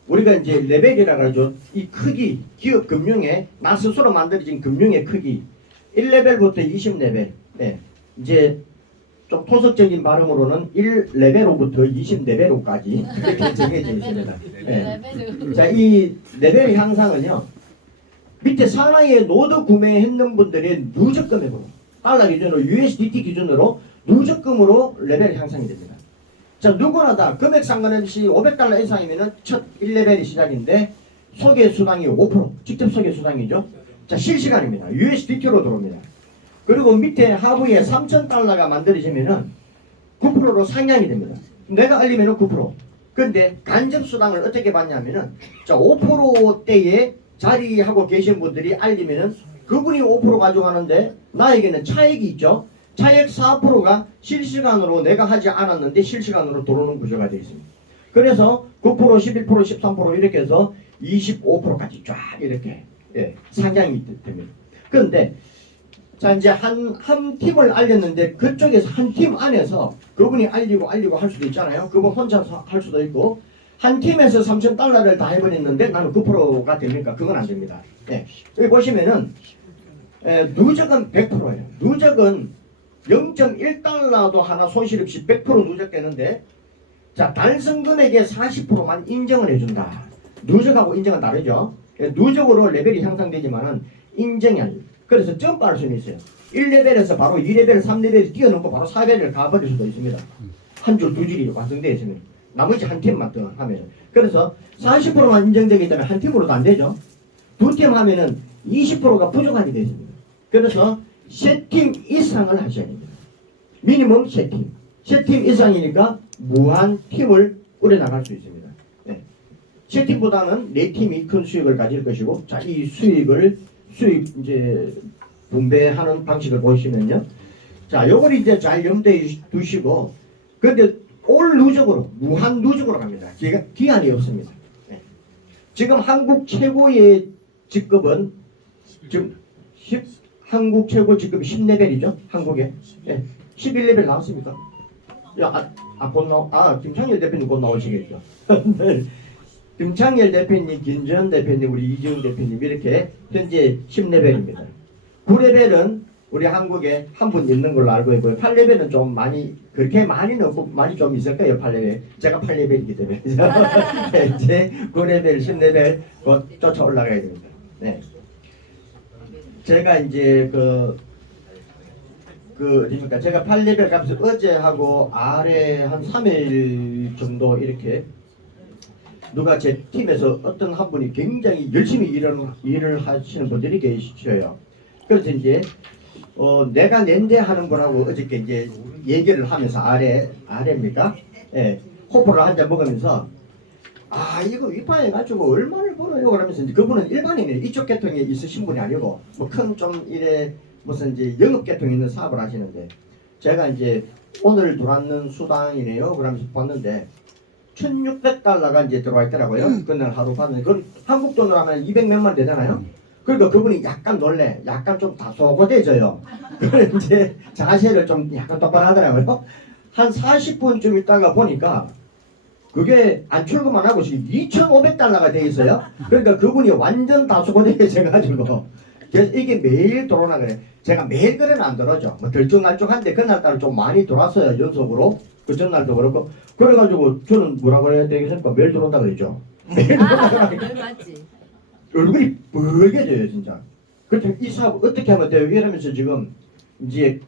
우리가 이제 레벨이라 그러죠. 이 크기, 기업 금융의 나 스스로 만들어진 금융의 크기 1레벨부터 20레벨. 네. 이제 좀 토속적인 발음으로는 1레벨로부터 20레벨로까지 그렇게 정해져 있습니다. 네. 자, 이 레벨 향상은요. 밑에 상하이에 노드 구매했는 분들의 누적 금액으로 달러 기준으로 USDT 기준으로 누적금으로 레벨 향상이 됩니다. 자, 누구나 다 금액 상관없이 500달러 이상이면은 첫 1레벨이 시작인데 소개 수당이 5%, 직접 소개 수당이죠. 자, 실시간입니다. USDT로 들어옵니다. 그리고 밑에 하부에 3,000달러가 만들어지면은 9%로 상향이 됩니다. 내가 알리면은 9%. 근데 간접 수당을 어떻게 받냐면은 자, 5%대에 자리하고 계신 분들이 알리면은 그분이 5% 가져가는데 나에게는 차액이 있죠. 차액 4%가 실시간으로 내가 하지 않았는데 실시간으로 들어오는 구조가 되어 있습니다. 그래서 9%, 11%, 13% 이렇게 해서 25%까지 쫙 이렇게 상향이 됩니다. 그런데 자, 이제 한 팀을 알렸는데 그쪽에서 한 팀 안에서 그분이 알리고 할 수도 있잖아요. 그분 혼자서 할 수도 있고 한 팀에서 3,000달러를 다 해버렸는데 나는 9%가 됩니까? 그건 안 됩니다. 여기 보시면은 누적은 100%예요. 누적은 0.1달러도 하나 손실 없이 100% 누적되는데 자, 달성 금액의 40%만 인정을 해준다. 누적하고 인정은 다르죠. 누적으로 레벨이 향상되지만은 인정이 아니에요. 그래서 점프할 수는 있어요. 1레벨에서 바로 2레벨, 3레벨을 뛰어넘고 바로 4레벨을 가버릴 수도 있습니다. 한 줄, 두 줄이 완성되어 있으면. 나머지 한 팀만 더 하면. 그래서 40%만 인정되기 때문에 한 팀으로도 안 되죠. 두 팀 하면은 20%가 부족하게 되어 있습니다. 그래서 세 팀 이상을 하셔야 됩니다. 미니멈 세 팀. 세 팀 이상이니까 무한 팀을 꾸려나갈 수 있습니다. 네. 세 팀보다는 네 팀이 큰 수익을 가질 것이고, 자, 이 수익 이제 분배하는 방식을 보시면요. 자, 요걸 이제 잘 염두에 두시고, 근데 올 누적으로, 무한 누적으로 갑니다. 기한이 없습니다. 네. 지금 한국 최고의 직급은 지금 한국 최고 직급이 10레벨이죠. 한국에. 네. 11레벨 나왔습니까? 김창렬 대표님 곧 나오시겠죠. 김창렬 대표님, 김전 대표님, 우리 이지훈 대표님 이렇게 현재 10레벨입니다. 9레벨은 우리 한국에 한 분 있는 걸로 알고 있고요. 8레벨은 좀 많이 그렇게 많이는 없고 많이 좀 있을 거예요. 8레벨. 제가 8레벨이기 때문에 이제 9레벨, 10레벨 곧 쫓아 올라가야 됩니다. 네. 제가 이제 어디입니까? 제가 8레벨 가면서 어제하고 아래 한 3일 정도 이렇게 누가 제 팀에서 어떤 한 분이 굉장히 열심히 일을 하시는 분들이 계셔요. 그래서 이제 내가 낸데 하는 거라고 어저께 이제 얘기를 하면서 아래입니까? 예, 호포를 한 잔 먹으면서 이거 위파해 가지고 얼마를 벌어요? 그러면서 이제 그분은 일반인이에요. 이쪽 계통에 있으신 분이 아니고 뭐 큰 좀 이래 무슨 이제 영업 계통에 있는 사업을 하시는데 제가 이제 오늘 들어왔는 수당이네요. 그러면서 봤는데 1,600달러가 이제 들어와 있더라고요. 그날 하루 봤는데 그건 한국 돈으로 하면 200몇만 되잖아요. 그러니까 그분이 약간 놀래, 약간 좀 다소곳해져요. 그래 이제 자세를 좀 약간 똑바로 하더라고요. 한 40분쯤 있다가 보니까 그게 안 출금만 하고 지금 2,500달러가 돼 있어요. 그러니까 그분이 완전 다소곳해져가지고 그래서 이게 매일 들어오나 그래. 제가 매일 그래는 안 들어오죠. 뭐 들쭉날쭉한데 그날따라 좀 많이 들어왔어요. 연속으로. 그 전날도 그렇고. 그래가지고 저는 뭐라 그래야 되겠습니까? 매일 들어온다 그랬죠. 매일 들어온다 그러니까. 맞지. 얼굴이 뻘개져요 진짜. 그렇다면 이 사업 어떻게 하면 돼요? 이러면서 지금 이제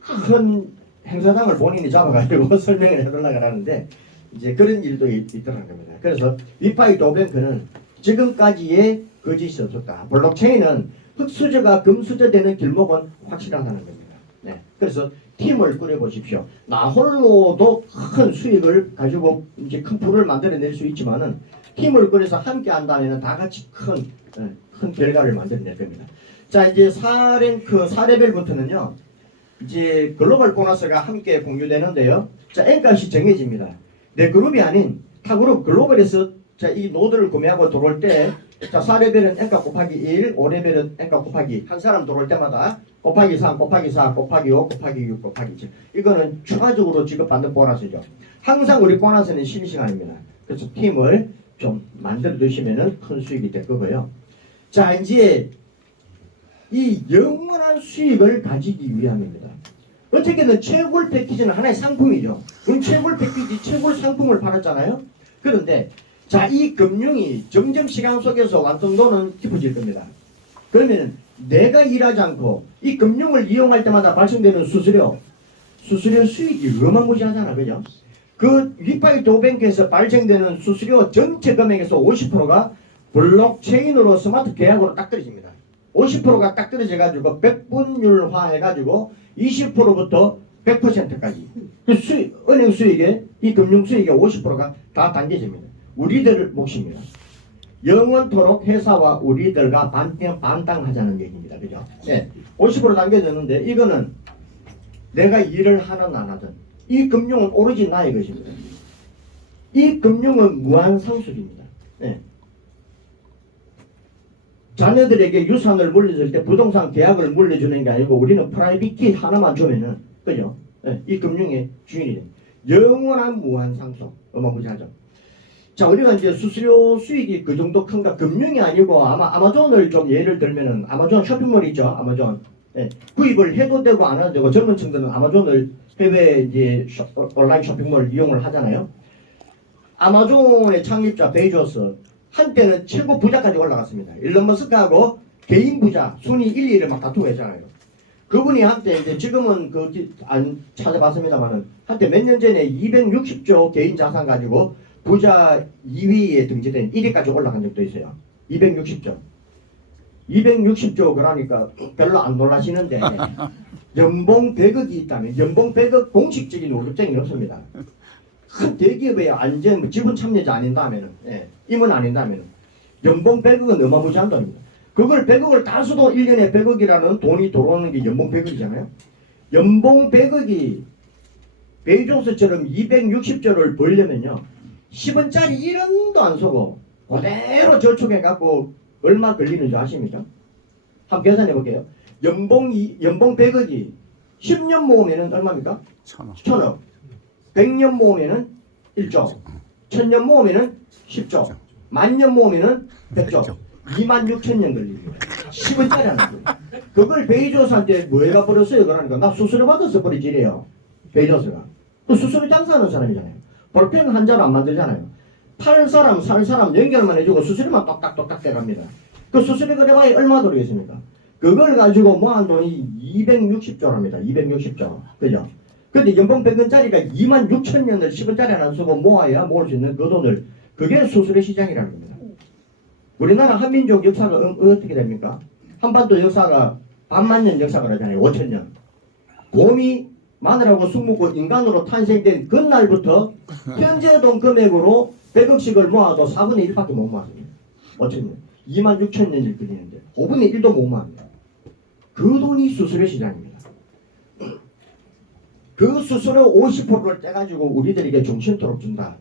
큰 행사장을 본인이 잡아가지고 설명을 해달라고 하는데 이제 그런 일도 있더라는 겁니다. 그래서 위파이 도뱅크는 지금까지의 거짓이 없었다. 블록체인은 흑수저가 금수저 되는 길목은 확실하다는 겁니다. 네. 그래서 팀을 꾸려보십시오. 나 홀로도 큰 수익을 가지고 이제 큰 풀을 만들어낼 수 있지만은 팀을 꾸려서 함께 한다면 다 같이 큰 결과를 만들어낼 겁니다. 자, 이제 4레벨부터는요, 이제 글로벌 보너스가 함께 공유되는데요. 자, N값이 정해집니다. 내 그룹이 아닌 타그룹 글로벌에서 자, 이 노드를 구매하고 들어올 때, 자, 4레벨은 N값 곱하기 1, 5레벨은 N값 곱하기 한 사람 들어올 때마다 곱하기 3, 곱하기 4, 곱하기 5, 곱하기 6, 곱하기 7. 이거는 추가적으로 지급받는 보너스죠. 항상 우리 보너스는 실시간입니다. 그래서 팀을 좀 만들어 두시면은 큰 수익이 될 거고요. 자, 이제 이 영원한 수익을 가지기 위함입니다. 어떻게든 채굴 패키지는 하나의 상품이죠. 우리 채굴 패키지, 채굴 상품을 팔았잖아요. 그런데 자, 이 금융이 점점 시간 속에서 완성도는 깊어질 겁니다. 그러면 내가 일하지 않고 이 금융을 이용할 때마다 발생되는 수수료 수익이 어마무시하잖아, 그죠? 그 위파이 도뱅크에서 발생되는 수수료 전체 금액에서 50%가 블록체인으로 스마트 계약으로 딱 떨어집니다. 50%가 딱 떨어져가지고 백분율화 해가지고 20%부터 100%까지 그 은행 수익에 이 금융 수익의 50%가 다 당겨집니다. 우리들 몫입니다. 영원토록 회사와 우리들과 반땅하자는 얘기입니다. 그죠? 네. 50% 당겨졌는데 이거는 내가 일을 하든 안 하든 이 금융은 오로지 나의 것입니다. 이 금융은 무한상술입니다. 네. 자녀들에게 유산을 물려줄 때 부동산 계약을 물려주는 게 아니고 우리는 프라이빗키 하나만 주면은 그죠? 네. 이 금융의 주인이 됩니다. 영원한 무한상속 어마무시하죠. 자, 우리가 이제 수수료 수익이 그 정도 큰가? 금융이 아니고 아마존을 좀 예를 들면은 아마존 쇼핑몰 있죠? 아마존. 예, 구입을 해도 되고 안 해도 되고 젊은 층들은 아마존을 해외 이제 온라인 쇼핑몰 이용을 하잖아요. 아마존의 창립자 베이조스 한때는 최고 부자까지 올라갔습니다. 일론 머스크하고 개인 부자 순위 1, 2를 막 다투고 했잖아요. 그분이 한때 이제 지금은 안 찾아봤습니다만은 한때 몇 년 전에 260조 개인 자산 가지고 부자 2위에 등재된 1위까지 올라간 적도 있어요. 260조. 260조 그러니까 별로 안 놀라시는데 연봉 100억이 있다면 연봉 100억 공식적인 월급쟁이 없습니다. 큰 대기업에 안전 지분 참여자 아닌다면은 임원 아닌다면은 연봉 100억은 어마무시한 돈입니다. 그걸 100억을 다수도 1년에 100억이라는 돈이 들어오는 게 연봉 100억이잖아요. 연봉 100억이 베이조스처럼 260조를 벌려면요 10원짜리 1원도 안 쓰고 그대로 저축해갖고 얼마 걸리는 줄 아십니까? 한번 계산해 볼게요. 연봉 100억이 10년 모으면 얼마입니까? 1,000억. 100년 모으면은 1조, 1000년 모으면은 10조, 만년 모으면은 100조, 26,000년 걸립니다. 10원짜리 하는 거예요. 그걸 베이조스한테 뭐 해가 버렸어요? 그러니까 나 수수료 받아서 버리지래요. 베이조스가. 또 수수료 장사하는 사람이잖아요. 볼펜 한 자로 안 만들잖아요. 팔 사람, 살 사람 연결만 해주고 수수료만 똑딱똑딱 떼갑니다. 그 수수료 그래봐야 얼마 들어겠습니까? 그걸 가지고 모은 돈이 260조랍니다. 260조. 그죠? 근데 연봉 100원짜리가 26,000년을 10원짜리 하나 쓰고 모아야 모을 수 있는 그 돈을, 그게 수수료 시장이라는 겁니다. 우리나라 한민족 역사가 어떻게 됩니까? 한반도 역사가 반만년 역사가 그러잖아요. 5,000년. 곰이 마늘하고 쑥 먹고 인간으로 탄생된 그날부터 현재 돈 금액으로 100억씩을 모아도 4분의 1밖에 못 모았습니다. 5,000년. 26,000년을 그리는데 5분의 1도 못 모았습니다. 그 돈이 수수료 시장입니다. 그 수수료 50%를 떼가지고 우리들에게 종신토록 준다.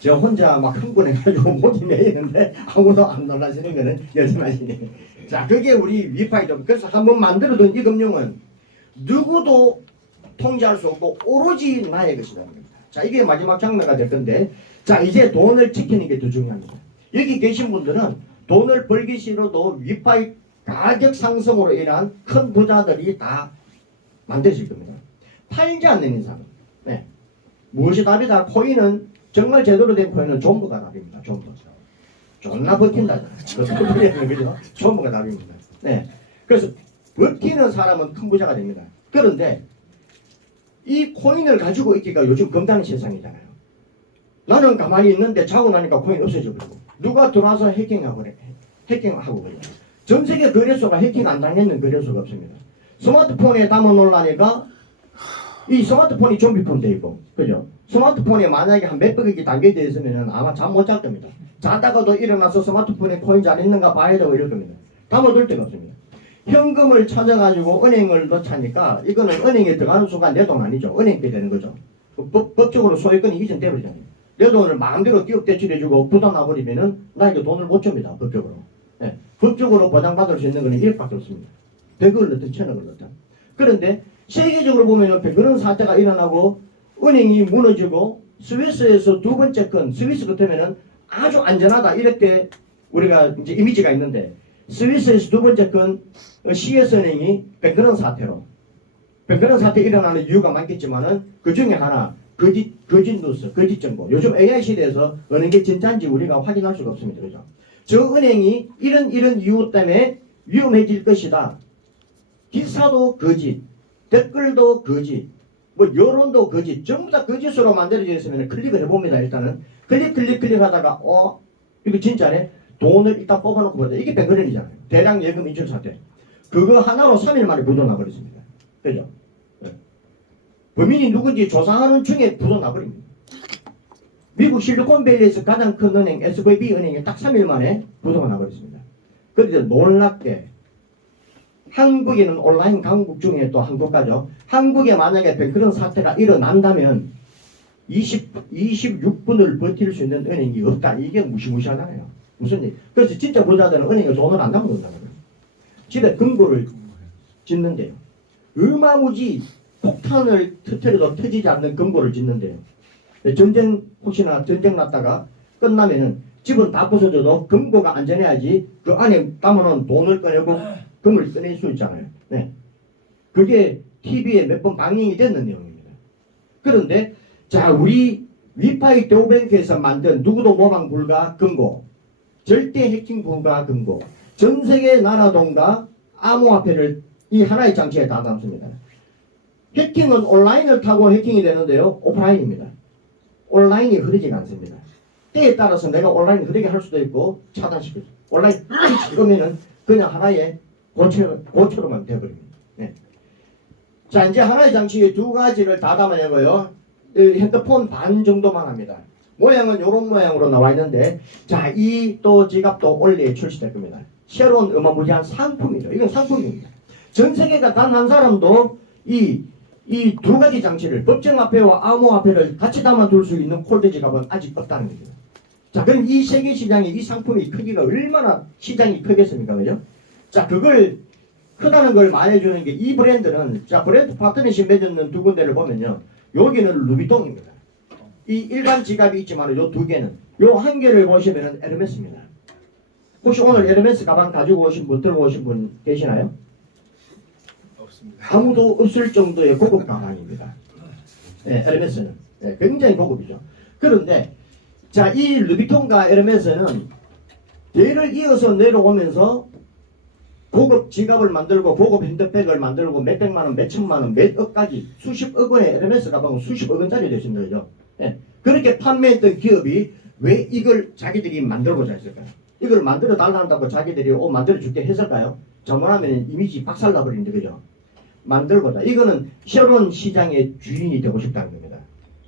제가 혼자 막 흥분해가지고 목이 메이는데 아무도 안 놀라시는 거는 여전하시네. 자, 그게 우리 위파이죠. 그래서 한번 만들어둔 이 금융은 누구도 통제할 수 없고 오로지 나의 것이라는 겁니다. 자, 이게 마지막 장면가 될 건데, 자, 이제 돈을 지키는 게 더 중요합니다. 여기 계신 분들은 돈을 벌기 싫어도 위파이 가격 상승으로 인한 큰 부자들이 다 만드실 겁니다. 팔지 않는 이상은. 네. 무엇이 답이다? 코인은 정말 제대로 된 코인은 존버가 답입니다. 존버. 존나 버틴다잖아요. 그죠? 존버가 답입니다. 네. 그래서 버티는 사람은 큰 부자가 됩니다. 그런데 이 코인을 가지고 있기가 요즘 금단의 세상이잖아요. 나는 가만히 있는데 자고 나니까 코인 없어져 버리고 누가 들어와서 해킹하고 그래. 해킹하고 그래. 전 세계 거래소가 해킹 안 당했는 거래소가 없습니다. 스마트폰에 담아놓으려니까 이 스마트폰이 좀비폰 돼 있고, 그죠? 스마트폰에 만약에 한 몇백억이 담겨져 있으면 아마 잠 못 잘 겁니다. 자다가도 일어나서 스마트폰에 코인 잘 있는가 봐야 되고 이럴 겁니다. 담아둘 데가 없습니다. 현금을 찾아가지고 은행을 넣자니까 이거는 은행에 들어가는 순간 내 돈 아니죠. 은행비 되는 거죠. 법적으로 소유권이 이전돼 버리잖아요. 내 돈을 마음대로 기업 대출해주고 부담 나버리면은 나에게 돈을 못 줍니다. 법적으로. 네. 법적으로 보장받을 수 있는 거는 1억밖에 없습니다. 100억을 넣든 1000억을 넣든. 그런데 세계적으로 보면은 그런 사태가 일어나고 은행이 무너지고 스위스에서 두 번째 건, 스위스 같으면은 아주 안전하다 이렇게 우리가 이제 이미지가 있는데 스위스에서 두 번째 건 CS 은행이 그런 사태로 그런 사태 일어나는 이유가 많겠지만은 그 중에 하나 거짓 뉴스, 거짓 정보. 요즘 AI 시대에서 어느 게 진짜인지 우리가 확인할 수가 없습니다. 그죠? 저 은행이 이런 이유 때문에 위험해질 것이다. 기사도 거짓, 댓글도 거짓, 뭐 여론도 거짓, 전부 다 거짓으로 만들어져 있으면 클릭을 해봅니다. 일단은 클릭하다가 이거 진짜네. 돈을 일단 뽑아놓고 보자. 이게 100원이잖아요. 대량 예금 인출 사태. 그거 하나로 3일 만에 부도나 버렸습니다. 그죠? 네. 범인이 누군지 조사하는 중에 부도나 버립니다. 미국 실리콘밸리에서 가장 큰 은행 SVB 은행이 딱 3일 만에 부도가 나버렸습니다. 그런데 놀랍게 한국에는 온라인 강국 중에 또 한국가죠. 한국에 만약에 그런 사태가 일어난다면 26분을 버틸 수 있는 은행이 없다. 이게 무시무시하잖아요. 무슨 일? 그래서 진짜 부자들은 은행에 돈을 안 담아둔다는 거예요. 집에 금고를 짓는데요. 어마무지 폭탄을 터뜨려도 터지지 않는 금고를 짓는데요. 혹시나 전쟁 났다가 끝나면은 집은 다 부서져도 금고가 안전해야지 그 안에 담아놓은 돈을 꺼내고 금을 꺼낼 수 있잖아요. 네. 그게 TV에 몇 번 방영이 됐는 내용입니다. 그런데 자, 우리 위파이 대우뱅크에서 만든 누구도 모방 불가 금고, 절대 해킹 불가 금고, 전 세계 나라돈과 암호화폐를 이 하나의 장치에 다 담습니다. 해킹은 온라인을 타고 해킹이 되는데요. 오프라인입니다. 온라인이 흐르지가 않습니다. 때에 따라서 내가 온라인 흐르게 할 수도 있고 차단시킬 수 있고 온라인 찍으면은 그냥 하나의 고체로만 되어버립니다. 네. 자, 이제 하나의 장치에 두 가지를 다 담아내고요. 핸드폰 반 정도만 합니다. 모양은 이런 모양으로 나와 있는데, 자, 이 또 지갑도 올해 출시될 겁니다. 새로운 어마무지한 상품이죠. 이건 상품입니다. 전 세계가 단 한 사람도 이 두 가지 장치를 법정화폐와 암호화폐를 같이 담아둘 수 있는 콜드 지갑은 아직 없다는 겁니다. 자, 그럼 이 세계 시장에 이 상품의 크기가 얼마나 시장이 크겠습니까? 그죠? 자, 그걸 크다는 걸 말해주는 게 이 브랜드는, 자, 브랜드 파트너십 맺는 두 군데를 보면요. 여기는 루비통입니다. 이 일반 지갑이 있지만 요 두 개는 요 한 개를 보시면은 에르메스입니다. 혹시 오늘 에르메스 가방 가지고 오신 분 들고 오신 분 계시나요? 없습니다. 아무도 없을 정도의 고급 가방입니다. 네, 에르메스는 굉장히 고급이죠. 그런데 자, 이 루비통과 에르메스는 대를 이어서 내려오면서 고급 지갑을 만들고 고급 핸드백을 만들고 몇백만 원, 몇천만 원, 몇 억까지 수십억 원의 에르메스 가방은 수십억 원짜리 되신 거죠. 예. 그렇게 판매했던 기업이 왜 이걸 자기들이 만들고자 했을까요? 이걸 만들어 달라한다고 자기들이 만들어 줄게 했을까요? 저만하면 이미지 박살나 버리는데 그죠? 만들고자. 이거는 새로운 시장의 주인이 되고 싶다는 겁니다.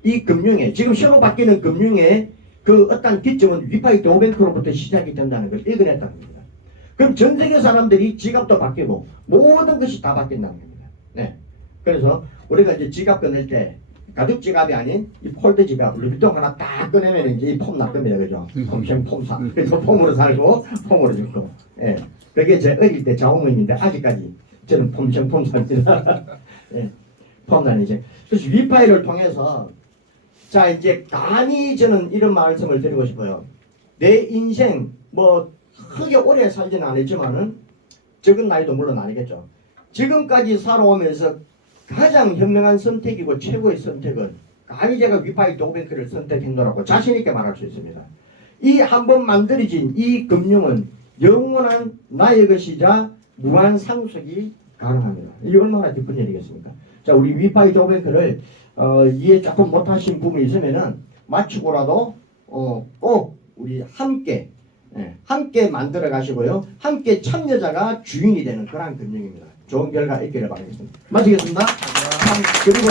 이 금융에 지금 새로 바뀌는 금융의 그 어떤 기점은 위파이 도뱅크로부터 시작이 된다는 걸 읽어냈다는 겁니다. 그럼 전 세계 사람들이 지갑도 바뀌고 모든 것이 다 바뀐다는 겁니다. 네. 그래서 우리가 이제 지갑 꺼낼 때 가죽 지갑이 아닌 이 폴드 지갑, 루비통 하나 딱 꺼내면 이제 이 폼 날 겁니다. 그죠? 폼 사. 그래서 폼으로 살고 폼으로 죽고. 예. 그게 제 어릴 때 자원문인데 아직까지 저는 폼 삽니다. 예. 폼 다니지. 그래서 위파이를 통해서 자, 이제 간이 저는 이런 말씀을 드리고 싶어요. 내 인생 뭐 크게 오래 살지는 않았지만은 적은 나이도 물론 아니겠죠. 지금까지 살아오면서 가장 현명한 선택이고 최고의 선택은 간이 제가 위파이 도뱅크를 선택했노라고 자신 있게 말할 수 있습니다. 이 한번 만들어진 이 금융은 영원한 나의 것이자 무한 상속이 가능합니다. 이게 얼마나 기쁜 일이겠습니까? 자, 우리 위파이 도뱅크를 이해 조금 못하신 부분이 있으면은 맞추고라도 꼭 우리 함께 만들어 가시고요. 함께 참여자가 주인이 되는 그러한 금융입니다. 좋은 결과 있기를 바라겠습니다. 마치겠습니다. 그리고